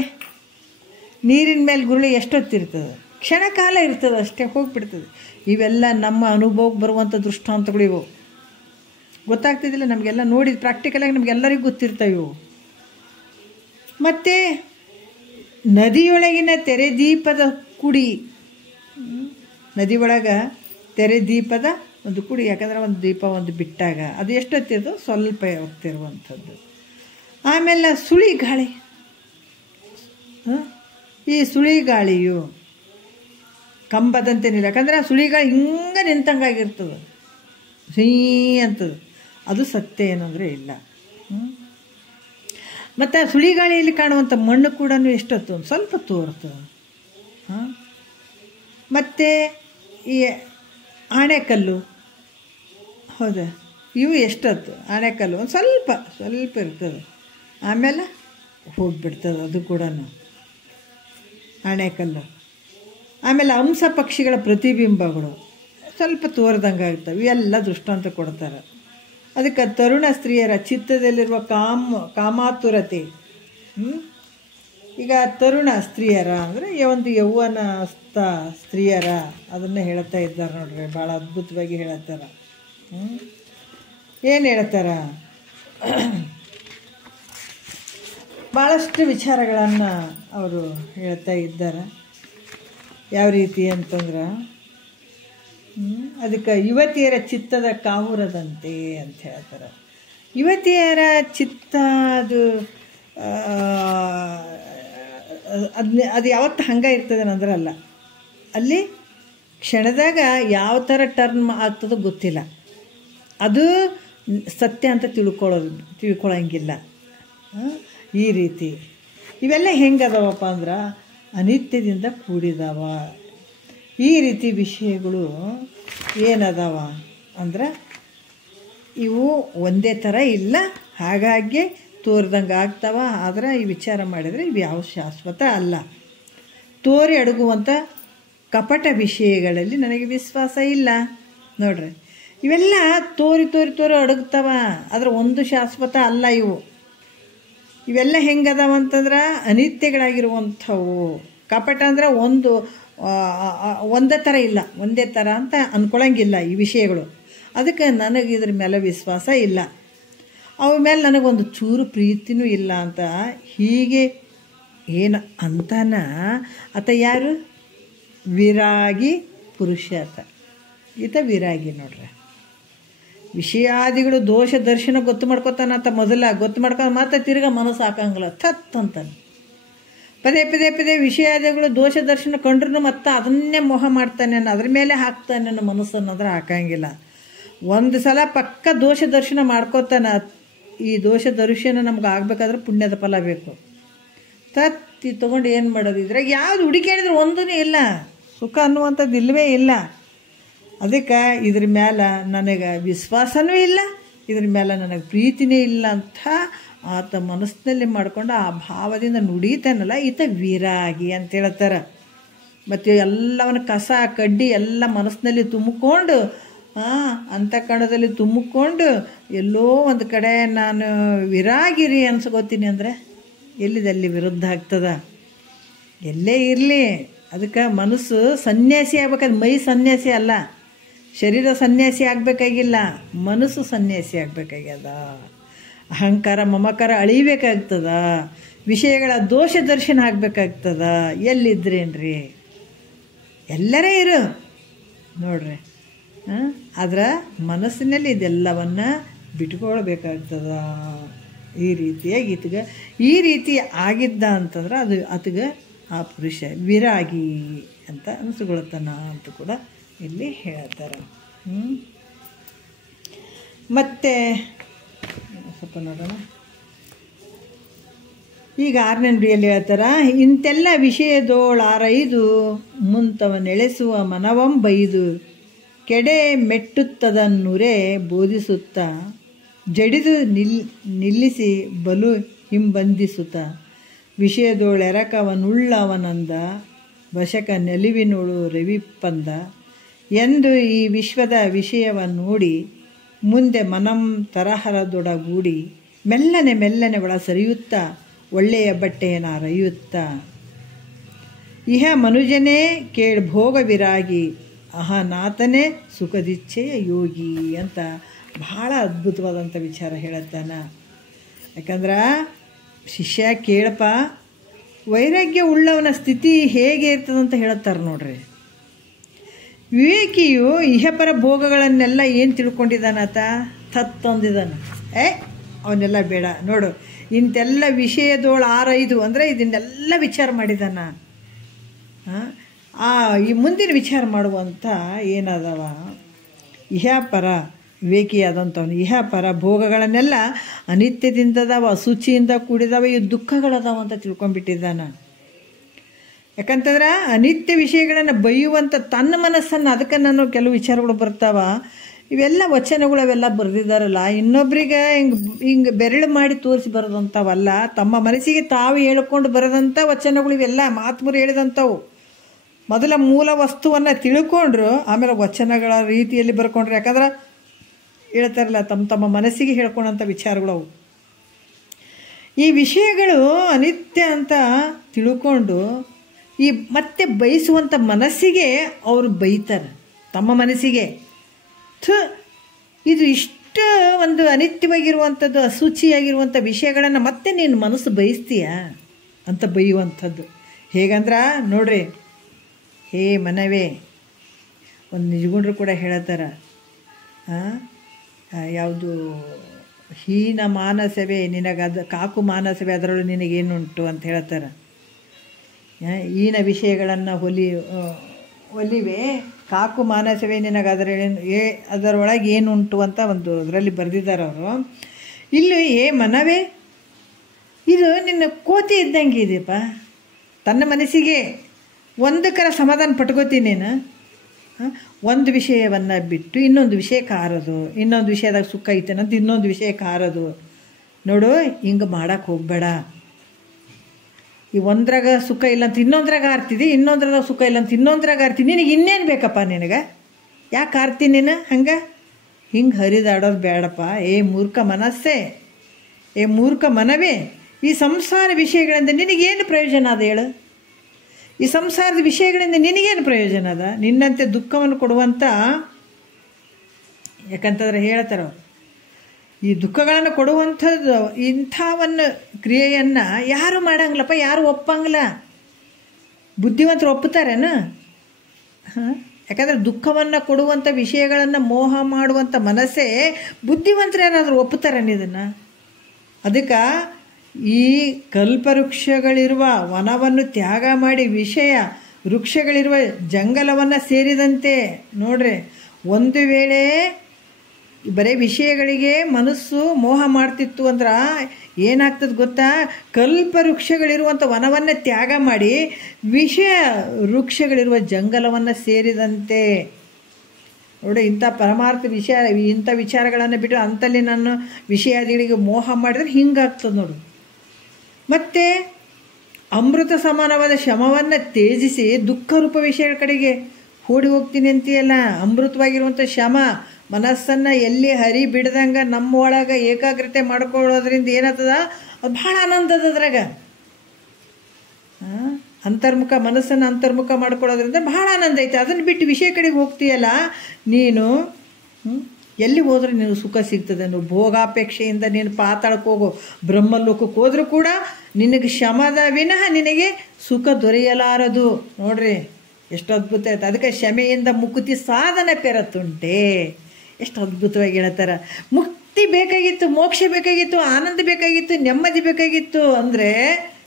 ನೀರಿನ ಮೇಲೆ ಗುರುಳೆ ಎಷ್ಟೊತ್ತಿರ್ತದೆ? ಕ್ಷಣಕಾಲ ಇರ್ತದೆ, ಅಷ್ಟೇ ಹೋಗಿಬಿಡ್ತದೆ. ಇವೆಲ್ಲ ನಮ್ಮ ಅನುಭವಕ್ಕೆ ಬರುವಂಥ ದೃಷ್ಟಾಂತಗಳು ಇವು. ಗೊತ್ತಾಗ್ತಿದ್ದಿಲ್ಲ ನಮಗೆಲ್ಲ, ನೋಡಿದ ಪ್ರಾಕ್ಟಿಕಲಾಗಿ ನಮಗೆಲ್ಲರಿಗೂ ಗೊತ್ತಿರ್ತವೆ ಇವು. ಮತ್ತು ನದಿಯೊಳಗಿನ ತೆರೆದೀಪದ ಕುಡಿ, ನದಿ ಒಳಗೆ ತೆರೆದೀಪದ ಒಂದು ಕುಡಿ, ಯಾಕಂದರೆ ಒಂದು ದೀಪ ಒಂದು ಬಿಟ್ಟಾಗ ಅದು ಎಷ್ಟೊತ್ತಿರೋದು ಸ್ವಲ್ಪ ಹೋಗ್ತಿರುವಂಥದ್ದು. ಆಮೇಲೆ ಸುಳಿ ಗಾಳಿ, ಈ ಸುಳಿ ಗಾಳಿಯು ಕಂಬದಂತೆ ನಿಲ್ಲ, ಯಾಕಂದರೆ ಆ ಸುಳಿ ಗಾಳಿ ಹಿಂಗೆ ನಿಂತಂಗಾಗಿರ್ತದೆ, ಸೀ ಅಂತದು, ಅದು ಸತ್ಯ ಏನಂದರೆ ಇಲ್ಲ. ಮತ್ತು ಆ ಸುಳಿ ಗಾಳಿಯಲ್ಲಿ ಕಾಣುವಂಥ ಮಣ್ಣು ಕೂಡ ಎಷ್ಟೊತ್ತು ಒಂದು ಸ್ವಲ್ಪ ತೋರ್ತದೆ. ಮತ್ತು ಈ ಆಣೆಕಲ್ಲು, ಹೌದಾ, ಇವು ಎಷ್ಟೊತ್ತು ಆಣೆಕಲ್ಲು ಒಂದು ಸ್ವಲ್ಪ ಇರ್ತದೆ, ಆಮೇಲೆ ಹೋಗಿಬಿಡ್ತದೆ ಅದು ಕೂಡ ಆಣೆಕಲ್ಲು. ಆಮೇಲೆ ಹಂಸ ಪಕ್ಷಿಗಳ ಪ್ರತಿಬಿಂಬಗಳು ಸ್ವಲ್ಪ ತೋರ್ದಂಗೆ ಆಗ್ತವೆ, ಇವೆಲ್ಲ ದೃಷ್ಟಾಂತ ಕೊಡ್ತಾರೆ. ಅದಕ್ಕೆ ತರುಣ ಸ್ತ್ರೀಯರ ಚಿತ್ತದಲ್ಲಿರುವ ಕಾಮಾತುರತೆ. ಈಗ ತರುಣ ಸ್ತ್ರೀಯರ ಅಂದರೆ ಒಂದು ಯೌವನಸ್ಥ ಸ್ತ್ರೀಯರ ಅದನ್ನು ಹೇಳ್ತಾ ಇದ್ದಾರೆ ನೋಡ್ರಿ, ಭಾಳ ಅದ್ಭುತವಾಗಿ ಹೇಳ್ತಾರೆ. ಏನು ಹೇಳ್ತಾರ, ಭಾಳಷ್ಟು ವಿಚಾರಗಳನ್ನು ಅವರು ಹೇಳ್ತಾ ಇದ್ದಾರೆ. ಯಾವ ರೀತಿ ಅಂತಂದ್ರೆ, ಅದಕ್ಕೆ ಯುವತಿಯರ ಚಿತ್ತದ ಕಾವುರದಂತೆ ಅಂತ ಹೇಳ್ತಾರೆ. ಯುವತಿಯರ ಚಿತ್ತ ಅದು ಯಾವತ್ತು ಹಂಗೆ ಇರ್ತದೆ ಅಂದ್ರಲ್ಲ, ಅಲ್ಲಿ ಕ್ಷಣದಾಗ ಯಾವ ಥರ ಟರ್ನ್ ಆಗ್ತದೋ ಗೊತ್ತಿಲ್ಲ, ಅದು ಸತ್ಯ ಅಂತ ತಿಳ್ಕೊಳ್ಳೋಂಗಿಲ್ಲ. ಈ ರೀತಿ ಇವೆಲ್ಲ ಹೆಂಗದವಪ್ಪ ಅಂದ್ರೆ ಅನಿತ್ಯದಿಂದ ಕೂಡಿದವ. ಈ ರೀತಿ ವಿಷಯಗಳು ಏನದಾವ ಅಂದ್ರೆ ಇವು ಒಂದೇ ಥರ ಇಲ್ಲ, ಹಾಗಾಗಿ ತೋರ್ದಂಗೆ ಆಗ್ತಾವ. ಆದರೆ ಈ ವಿಚಾರ ಮಾಡಿದರೆ ಇವು ಯಾವ ಶಾಶ್ವತ ಅಲ್ಲ. ತೋರಿ ಅಡಗುವಂಥ ಕಪಟ ವಿಷಯಗಳಲ್ಲಿ ನನಗೆ ವಿಶ್ವಾಸ ಇಲ್ಲ. ನೋಡ್ರಿ, ಇವೆಲ್ಲ ತೋರಿ ಅಡಗ್ತಾವ, ಆದರೆ ಒಂದು ಶಾಶ್ವತ ಅಲ್ಲ ಇವು. ಇವೆಲ್ಲ ಹೆಂಗದಾವ ಅಂತಂದ್ರೆ ಅನಿತ್ಯಗಳಾಗಿರುವಂಥವು. ಕಪಟ ಅಂದರೆ ಒಂದೇ ಥರ ಇಲ್ಲ, ಒಂದೇ ಥರ ಅಂತ ಅಂದ್ಕೊಳಂಗಿಲ್ಲ ಈ ವಿಷಯಗಳು. ಅದಕ್ಕೆ ನನಗೆ ಇದ್ರ ಮೇಲೆ ವಿಶ್ವಾಸ ಇಲ್ಲ, ಅವ ಮೇಲೆ ನನಗೊಂದು ಚೂರು ಪ್ರೀತಿನೂ ಇಲ್ಲ ಅಂತ ಹೀಗೆ ಏನು ಅಂತಾನ ಆತ ಯಾರು? ವಿರಾಗಿ ಪುರುಷ ಆತ. ಈತ ವಿರಾಗಿ ನೋಡ್ರಿ. ವಿಷಯಾದಿಗಳು ದೋಷ ದರ್ಶನ ಗೊತ್ತು ಮಾಡ್ಕೊತಾನಂತ ಮೊದಲ ಗೊತ್ತು ಮಾಡ್ಕೊಂಡು ಮತ್ತೆ ತಿರ್ಗಾ ಮನಸ್ಸು ಹಾಕಂಗಿಲ್ಲ, ಥತ್ ಅಂತಾನೆ. ಪದೇ ವಿಷಯಾದಿಗಳು ದೋಷ ದರ್ಶನ ಕಂಡ್ರೂ ಮತ್ತೆ ಅದನ್ನೇ ಮೋಹ ಮಾಡ್ತಾನೆ, ಅದ್ರ ಮೇಲೆ ಹಾಕ್ತಾನೆ ನನ್ನ ಮನಸ್ಸನ್ನೋದ್ರೆ ಹಾಕಂಗಿಲ್ಲ. ಒಂದು ಸಲ ಪಕ್ಕ ದೋಷ ದರ್ಶನ ಮಾಡ್ಕೋತಾನ. ಈ ದೋಷ ದರ್ಶನ ನಮ್ಗೆ ಆಗಬೇಕಾದ್ರೆ ಪುಣ್ಯದ ಫಲ ಬೇಕು. ತತ್ತಿ ತೊಗೊಂಡು ಏನು ಮಾಡೋದು? ಇದ್ರಾಗ ಯಾವುದು ಹುಡುಕಾಡಿದ್ರೆ ಒಂದೂ ಇಲ್ಲ, ಸುಖ ಅನ್ನುವಂಥದ್ದು ಇಲ್ಲವೇ ಇಲ್ಲ. ಅದಕ್ಕೆ ಇದ್ರ ಮೇಲೆ ನನಗೆ ವಿಶ್ವಾಸನೂ ಇಲ್ಲ, ಇದ್ರ ಮೇಲೆ ನನಗೆ ಪ್ರೀತಿನೇ ಇಲ್ಲ ಅಂತ ಆತ ಮನಸ್ಸಿನಲ್ಲಿ ಮಾಡ್ಕೊಂಡು ಆ ಭಾವದಿಂದ ನುಡಿತಾನಲ್ಲ, ಈತ ವಿರಾಗಿ ಅಂತ ಹೇಳ್ತಾರೆ. ಮತ್ತು ಎಲ್ಲವನ್ನ ಕಸ ಕಡ್ಡಿ ಎಲ್ಲ ಮನಸ್ಸಿನಲ್ಲಿ ತುಂಬಿಕೊಂಡು ಅಂತಃಕರಣದಲ್ಲಿ ತುಂಬಿಕೊಂಡು ಎಲ್ಲೋ ಒಂದು ಕಡೆ ನಾನು ವಿರಾಗಿರಿ ಅನ್ಸ್ಕೋತೀನಿ ಅಂದರೆ ಎಲ್ಲಿದಲ್ಲಿ ವಿರುದ್ಧ ಆಗ್ತದ? ಎಲ್ಲೇ ಇರಲಿ, ಅದಕ್ಕೆ ಮನಸ್ಸು ಸನ್ಯಾಸಿ ಆಗ್ಬೇಕಾದ್ರೆ ಮೈ ಸನ್ಯಾಸಿ ಅಲ್ಲ, ಶರೀರ ಸನ್ಯಾಸಿ ಆಗಬೇಕಾಗಿಲ್ಲ, ಮನಸ್ಸು ಸನ್ಯಾಸಿ ಆಗಬೇಕಾಗ್ಯದ. ಅಹಂಕಾರ ಮಮಕಾರ ಅಳಿಬೇಕಾಗ್ತದ, ವಿಷಯಗಳ ದೋಷ ದರ್ಶನ ಆಗಬೇಕಾಗ್ತದ. ಎಲ್ಲಿದ್ರೇನ್ರಿ? ಎಲ್ಲರೇ ಇರು ನೋಡ್ರಿ. ಆದ್ರೆ ಮನಸ್ಸಿನಲ್ಲಿ ಇದೆಲ್ಲವನ್ನ ಬಿಟ್ಕೊಳ್ಬೇಕಾಗ್ತದ. ಈ ರೀತಿಯಾಗಿ ಈ ರೀತಿ ಆಗಿದ್ದ ಅಂತಂದ್ರೆ ಅದು ಆತಗೆ ಆ ಪುರುಷ ವಿರಾಗಿ ಅಂತ ಅನಿಸ್ಕೊಳ್ತಾನ ಅಂತ ಕೂಡ ಇಲ್ಲಿ ಹೇಳ್ತಾರೆ. ಮತ್ತೆ ಸ್ವಲ್ಪ ನೋಡೋಣ. ಈಗ 6ನೇ ನುಡಿಯಲ್ಲಿ ಹೇಳ್ತಾರ, ಇಂತೆಲ್ಲ ವಿಷಯದೋಳಾರೈದು ಮುಂತವ ನೆಲೆಸುವ ಮನವಂ ಬೈದು ಕೆಡೆ ಮೆಟ್ಟುತ್ತದನ್ನುರೇ ಬೋಧಿಸುತ್ತ ಜಡಿದು ನಿಲ್ಲಿಸಿ ಬಲು ಹಿಂಬಂಧಿಸುತ್ತ ವಿಷಯದೋಳೆರಕವನುಳ್ಳವನಂದ ವಶಕ ನೆಲುವಿನೋಳು ರವಿಪ್ಪಂದ ಎಂದು ಈ ವಿಶ್ವದ ವಿಷಯವ ನೋಡಿ ಮುಂದೆ ಮನಂ ತರಹರದೊಡಗೂಡಿ ಮೆಲ್ಲನೆ ಒಳ ಸರಿಯುತ್ತಾ ಒಳ್ಳೆಯ ಬಟ್ಟೆಯನ್ನು ರಯುತ್ತಾ ಇಹ ಮನುಜನೇ ಭೋಗ ವಿರಾಗಿ ಅಹನಾಥನೇ ಸುಖದಿಚ್ಛೆಯ ಯೋಗಿ ಅಂತ ಭಾಳ ಅದ್ಭುತವಾದಂಥ ವಿಚಾರ ಹೇಳತ್ತಾನ. ಯಾಕಂದ್ರೆ ಶಿಷ್ಯ ಕೇಳಪ್ಪ, ವೈರಾಗ್ಯ ಉಳ್ಳವನ ಸ್ಥಿತಿ ಹೇಗೆ ಇರ್ತದಂತ ಹೇಳುತ್ತಾರೆ ನೋಡ್ರಿ. ವಿವೇಕಿಯು ಇಹಪರ ಭೋಗಗಳನ್ನೆಲ್ಲ ಏನು ತಿಳ್ಕೊಂಡಿದ್ದಾನಾತ? ತತ್ತೊಂದಿದ್ದಾನೆ. ಅವನ್ನೆಲ್ಲ ಬೇಡ ನೋಡು, ಇಂತೆಲ್ಲ ವಿಷಯದೋಳು 6-5 ಅಂದರೆ ಇದನ್ನೆಲ್ಲ ವಿಚಾರ ಮಾಡಿದಾನ. ಈ ಮುಂದಿನ ವಿಚಾರ ಮಾಡುವಂಥ ಏನದವ, ಇಹಪರ ವಿವೇಕಿಯಾದಂಥವನು ಇಹಪರ ಭೋಗಗಳನ್ನೆಲ್ಲ ಅನಿತ್ಯದಿಂದದಾವ, ಅಶುಚಿಯಿಂದ ಕೂಡಿದಾವ, ಈ ದುಃಖಗಳದಾವ ಅಂತ ತಿಳ್ಕೊಂಡ್ಬಿಟ್ಟಿದ್ದಾನ. ಯಾಕಂತಂದ್ರೆ ಅನಿತ್ಯ ವಿಷಯಗಳನ್ನು ಬೈಯುವಂಥ ತನ್ನ ಮನಸ್ಸನ್ನು, ಅದಕ್ಕೆ ನಾನು ಕೆಲವು ವಿಚಾರಗಳು ಬರ್ತಾವ, ಇವೆಲ್ಲ ವಚನಗಳು ಅವೆಲ್ಲ ಬರೆದಿದ್ದಾರಲ್ಲ, ಇನ್ನೊಬ್ಬರಿಗೆ ಹಿಂಗೆ ಬೆರಳು ಮಾಡಿ ತೋರಿಸಿ ಬರೋದಂಥವಲ್ಲ, ತಮ್ಮ ಮನಸ್ಸಿಗೆ ತಾವು ಹೇಳ್ಕೊಂಡು ಬರೋದಂಥ ವಚನಗಳು ಇವೆಲ್ಲ ಮಹಾತ್ಮರು ಹೇಳಿದಂಥವು. ಮೊದಲ ಮೂಲ ವಸ್ತುವನ್ನು ತಿಳ್ಕೊಂಡ್ರು, ಆಮೇಲೆ ವಚನಗಳ ರೀತಿಯಲ್ಲಿ ಬರ್ಕೊಂಡ್ರು. ಯಾಕಂದ್ರೆ ಹೇಳ್ತಾರಲ್ಲ, ತಮ್ಮ ಮನಸ್ಸಿಗೆ ಹೇಳ್ಕೊಂಡಂಥ ವಿಚಾರಗಳು ಅವು. ಈ ವಿಷಯಗಳು ಅನಿತ್ಯ ಅಂತ ತಿಳ್ಕೊಂಡು ಈ ಮತ್ತೆ ಬಯಸುವಂಥ ಮನಸ್ಸಿಗೆ ಅವರು ಬೈತಾರೆ, ತಮ್ಮ ಮನಸ್ಸಿಗೆ. ಇದು ಇಷ್ಟು ಒಂದು ಅನಿತ್ಯವಾಗಿರುವಂಥದ್ದು, ಅಶುಚಿಯಾಗಿರುವಂಥ ವಿಷಯಗಳನ್ನು ಮತ್ತೆ ನೀನು ಮನಸ್ಸು ಬಯಸ್ತೀಯ ಅಂತ ಬೈಯುವಂಥದ್ದು. ಹೇಗಂದ್ರೆ ನೋಡ್ರಿ, ಹೇ ಮನವೇ, ಒಂದು ನಿಜಗುಂಡ್ರು ಕೂಡ ಹೇಳತ್ತಾರ, ಯಾವುದು ಹೀನ ಮಾನಸವೇ ನಿನಗದು, ಕಾಕು ಮಾನಸವೇ ಅದರಲ್ಲೂ ನಿನಗೇನುಂಟು ಅಂತ ಹೇಳ್ತಾರೆ. ಹೀನ ವಿಷಯಗಳನ್ನು ಒಲಿವೆ ಕಾಕು ಮಾನಸವೇ ನಿನಗೆ ಅದರೊಳಗೆ ಏನುಂಟು ಅಂತ ಒಂದು ಅದರಲ್ಲಿ ಬರೆದಿದ್ದಾರೆ ಅವರು. ಇಲ್ಲಿ ಮನವೇ, ಇದು ನಿನ್ನ ಕೋತಿ ಇದ್ದಂಗೆ ಇದೆಯಪ್ಪ. ತನ್ನ ಮನಸ್ಸಿಗೆ ಒಂದಕ್ಕರ ಸಮಾಧಾನ ಪಟ್ಕೋತೀನೇನು, ಒಂದು ವಿಷಯವನ್ನು ಬಿಟ್ಟು ಇನ್ನೊಂದು ವಿಷಯಕ್ಕೆ ಹಾರೋದು, ಇನ್ನೊಂದು ವಿಷಯದಾಗ ಸುಖ ಐತೇನಂತ ಇನ್ನೊಂದು ವಿಷಯಕ್ಕೆ ಹಾರೋದು. ನೋಡು, ಹಿಂಗೆ ಮಾಡೋಕ್ಕೆ ಹೋಗಬೇಡ. ಈ ಒಂದ್ರಾಗ ಸುಖ ಇಲ್ಲಂತ ಇನ್ನೊಂದ್ರಾಗ ಆರ್ತಿದ್ದಿ, ಇನ್ನೊಂದ್ರಾಗ ಸುಖ ಇಲ್ಲಂತ ಇನ್ನೊಂದ್ರಾಗ ಆರ್ತೀನಿ. ನಿನಗೆ ಇನ್ನೇನು ಬೇಕಪ್ಪ? ನಿನಗೆ ಯಾಕೆ ಆರ್ತಿ ನೀನು ಹಂಗೆ? ಹಿಂಗೆ ಹರಿದಾಡೋದು ಬೇಡಪ್ಪ. ಮೂರ್ಖ ಮನಸ್ಸೇ, ಮೂರ್ಖ ಮನವೇ, ಈ ಸಂಸಾರ ವಿಷಯಗಳಿಂದ ನಿನಗೇನು ಪ್ರಯೋಜನ ಅದ ಹೇಳು? ಈ ಸಂಸಾರದ ವಿಷಯಗಳಿಂದ ನಿನಗೇನು ಪ್ರಯೋಜನ ಅದ? ನಿನ್ನಂತೆ ದುಃಖವನ್ನು ಕೊಡುವಂಥ, ಯಾಕಂತಂದ್ರೆ ಹೇಳ್ತಾರೆ ಅವರು, ಈ ದುಃಖಗಳನ್ನು ಕೊಡುವಂಥದ್ದು ಇಂಥವನ್ನು ಕ್ರಿಯೆಯನ್ನು ಯಾರು ಮಾಡಂಗಿಲ್ಲಪ್ಪ, ಯಾರು ಒಪ್ಪಂಗಿಲ್ಲ. ಬುದ್ಧಿವಂತರು ಒಪ್ಪುತ್ತಾರೇನು? ಯಾಕಂದರೆ ದುಃಖವನ್ನು ಕೊಡುವಂಥ ವಿಷಯಗಳನ್ನು ಮೋಹ ಮಾಡುವಂಥ ಮನಸ್ಸೇ ಬುದ್ಧಿವಂತರು ಯಾರಾದರೂ ಒಪ್ಪುತ್ತಾರೇನು ಇದನ್ನು? ಅದಕ್ಕೆ ಈ ಕಲ್ಪವೃಕ್ಷಗಳಿರುವ ವನವನ್ನು ತ್ಯಾಗ ಮಾಡಿ ವಿಷಯ ವೃಕ್ಷಗಳಿರುವ ಜಂಗಲವನ್ನು ಸೇರಿದಂತೆ ನೋಡ್ರಿ, ಒಂದು ವೇಳೆ ಬರೀ ವಿಷಯಗಳಿಗೆ ಮನಸ್ಸು ಮೋಹ ಮಾಡ್ತಿತ್ತು ಅಂದ್ರೆ ಏನಾಗ್ತದೆ ಗೊತ್ತಾ? ಕಲ್ಪವೃಕ್ಷಗಳಿರುವಂಥ ವನವನ್ನು ತ್ಯಾಗ ಮಾಡಿ ವಿಷಯ ವೃಕ್ಷಗಳಿರುವ ಜಂಗಲವನ್ನು ಸೇರಿದಂತೆ. ನೋಡಿ, ಇಂಥ ಪರಮಾರ್ಥ ಇಂಥ ವಿಚಾರಗಳನ್ನು ಬಿಟ್ಟು ಅಂತಲ್ಲಿ ನಾನು ವಿಷಯಾದಿಗಳಿಗೆ ಮೋಹ ಮಾಡಿದ್ರೆ ಹಿಂಗಾಗ್ತದೆ ನೋಡು. ಮತ್ತು ಅಮೃತ ಸಮಾನವಾದ ಶಮವನ್ನು ತ್ಯಜಿಸಿ ದುಃಖರೂಪ ವಿಷಯಗಳ ಕಡೆಗೆ ಓಡಿ ಹೋಗ್ತೀನಿ ಅಂತೀಯಲ್ಲ. ಅಮೃತವಾಗಿರುವಂಥ ಶಮ ಮನಸ್ಸನ್ನು ಎಲ್ಲಿ ಹರಿ ಬಿಡ್ದಂಗೆ ನಮ್ಮ ಒಳಗೆ ಏಕಾಗ್ರತೆ ಮಾಡ್ಕೊಳ್ಳೋದ್ರಿಂದ ಏನಾಗ್ತದ? ಅದು ಭಾಳ ಆನಂದ ಅದ ಅದ್ರಾಗ. ಅಂತರ್ಮುಖ ಮನಸ್ಸನ್ನು ಅಂತರ್ಮುಖ ಮಾಡ್ಕೊಳ್ಳೋದ್ರಿಂದ ಭಾಳ ಆನಂದ ಐತೆ. ಅದನ್ನು ಬಿಟ್ಟು ವಿಷಯ ಕಡೆಗೆ ಹೋಗ್ತೀಯಲ್ಲ ನೀನು, ಎಲ್ಲಿ ಹೋದ್ರೆ ನೀನು ಸುಖ ಸಿಗ್ತದೆ? ನೀವು ಭೋಗಾಪೇಕ್ಷೆಯಿಂದ ನೀನು ಪಾತಾಳಕ್ಕೆ ಹೋಗೋ ಬ್ರಹ್ಮಲೋಕಕ್ಕೆ ಹೋದ್ರೂ ಕೂಡ ನಿನಗೆ ಶಮದ ವಿನಃ ನಿನಗೆ ಸುಖ ದೊರೆಯಲಾರದು. ನೋಡ್ರಿ ಎಷ್ಟು ಅದ್ಭುತ ಆಯ್ತು. ಅದಕ್ಕೆ ಶಮೆಯಿಂದ ಮುಕ್ತಿ ಸಾಧನ ಪೆರತುಂಟೆ. ಎಷ್ಟು ಅದ್ಭುತವಾಗಿ ಹೇಳ್ತಾರೆ. ಮುಕ್ತಿ ಬೇಕಾಗಿತ್ತು, ಮೋಕ್ಷ ಬೇಕಾಗಿತ್ತು, ಆನಂದ ಬೇಕಾಗಿತ್ತು, ನೆಮ್ಮದಿ ಬೇಕಾಗಿತ್ತು ಅಂದರೆ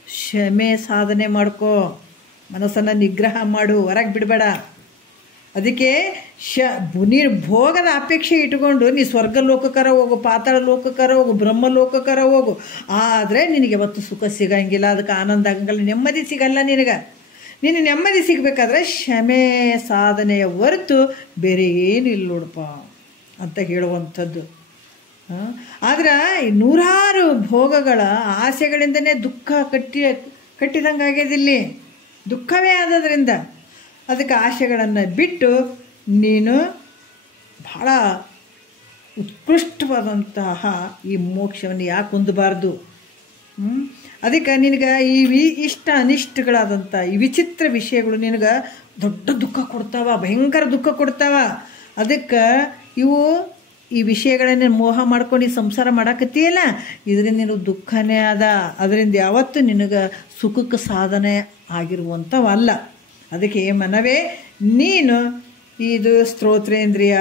ಕ್ಷಮೆ ಸಾಧನೆ ಮಾಡ್ಕೋ, ಮನಸ್ಸನ್ನು ನಿಗ್ರಹ ಮಾಡು, ಹೊರಗೆ ಬಿಡಬೇಡ. ಅದಕ್ಕೆ ನೀನು ಭೋಗದ ಅಪೇಕ್ಷೆ ಇಟ್ಕೊಂಡು ನೀ ಸ್ವರ್ಗ ಲೋಕಕ್ಕರ ಹೋಗು, ಪಾತಾಳ ಲೋಕಕ್ಕರ ಹೋಗು, ಬ್ರಹ್ಮ ಲೋಕಕ್ಕರ ಹೋಗು, ಆದರೆ ನಿನಗೆ ಯಾವತ್ತು ಸುಖ ಸಿಗಂಗಿಲ್ಲ, ಅದಕ್ಕೆ ಆನಂದ ಆಗಂಗಿಲ್ಲ, ನೆಮ್ಮದಿ ಸಿಗಲ್ಲ ನಿನಗೆ. ನೀನು ನೆಮ್ಮದಿ ಸಿಗಬೇಕಾದ್ರೆ ಕ್ಷಮೆ ಸಾಧನೆಯ ಹೊರತು ಬೇರೆ ಏನಿಲ್ಲ ನೋಡಪ್ಪ ಅಂತ ಹೇಳುವಂಥದ್ದು. ಆದ್ರೆ ನೂರಾರು ಭೋಗಗಳ ಆಸೆಗಳಿಂದನೇ ದುಃಖ ಕಟ್ಟಿದಂಗೆ ಆಗ್ಯದಿಲ್ಲಿ. ದುಃಖವೇ ಆದದ್ರಿಂದ ಅದಕ್ಕೆ ಆಸೆಗಳನ್ನು ಬಿಟ್ಟು ನೀನು ಭಾಳ ಉತ್ಕೃಷ್ಟವಾದಂತಹ ಈ ಮೋಕ್ಷವನ್ನು ಯಾಕೆ ಹೊಂದಬಾರ್ದು? ಅದಕ್ಕೆ ನಿನಗೆ ಈ ಇಷ್ಟ ಅನಿಷ್ಟಗಳಾದಂಥ ಈ ವಿಚಿತ್ರ ವಿಷಯಗಳು ನಿನಗೆ ದೊಡ್ಡ ದುಃಖ ಕೊಡ್ತಾವ, ಭಯಂಕರ ದುಃಖ ಕೊಡ್ತಾವ. ಅದಕ್ಕೆ ಇವು ಈ ವಿಷಯಗಳನ್ನೇ ಮೋಹ ಮಾಡ್ಕೊಂಡು ಈ ಸಂಸಾರ ಮಾಡಾಕತ್ತೀಯಲ್ಲ, ಇದರಿಂದ ನಿನಗೆ ದುಃಖನೇ ಅದ. ಅದರಿಂದ ಯಾವತ್ತೂ ನಿನಗೆ ಸುಖಕ್ಕೆ ಸಾಧನೆ ಆಗಿರುವಂಥವಲ್ಲ. ಅದಕ್ಕೆ ಮನವೇ ನೀನು ಇದು ಸ್ತೋತ್ರೇಂದ್ರಿಯ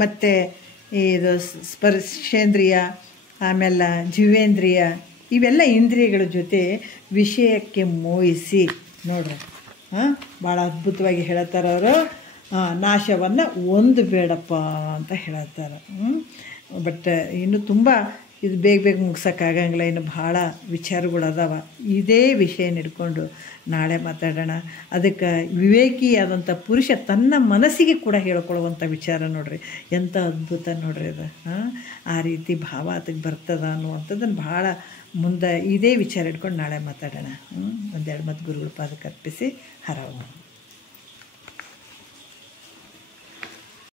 ಮತ್ತು ಇದು ಸ್ಪರ್ಶೇಂದ್ರಿಯ, ಆಮೇಲೆ ಜಿವೇಂದ್ರಿಯ, ಇವೆಲ್ಲ ಇಂದ್ರಿಯಗಳ ಜೊತೆ ವಿಷಯಕ್ಕೆ ಮೋಹಿಸಿ ನೋಡ್ರಿ. ಭಾಳ ಅದ್ಭುತವಾಗಿ ಹೇಳ್ತಾರೆ ಅವರು. ನಾಶವನ್ನು ಒಂದು ಬೇಡಪ್ಪ ಅಂತ ಹೇಳ್ತಾರೆ. ಬಟ್ ಇನ್ನು ತುಂಬ ಇದು ಬೇಗ ಮುಗ್ಸೋಕ್ಕಾಗಂಗಿಲ್ಲ, ಇನ್ನು ಭಾಳ ವಿಚಾರಗಳು ಅದಾವ. ಇದೇ ವಿಷಯ ಹಿಡ್ಕೊಂಡು ನಾಳೆ ಮಾತಾಡೋಣ. ಅದಕ್ಕೆ ವಿವೇಕಿಯಾದಂಥ ಪುರುಷ ತನ್ನ ಮನಸ್ಸಿಗೆ ಕೂಡ ಹೇಳ್ಕೊಳ್ಳುವಂಥ ವಿಚಾರ ನೋಡ್ರಿ, ಎಂಥ ಅದ್ಭುತ ನೋಡ್ರಿ ಅದು. ಆ ರೀತಿ ಭಾವ ಅದಕ್ಕೆ ಬರ್ತದ ಅನ್ನುವಂಥದ್ದನ್ನು ಭಾಳ ಮುಂದೆ ಇದೇ ವಿಚಾರ ಇಟ್ಕೊಂಡು ನಾಳೆ ಮಾತಾಡೋಣ. ಒಂದೆರಡು ಮತ್ತು ಗುರುಗಳ ಪಾದಕ್ಕೆ ಅರ್ಪಿಸಿ ಹರವು.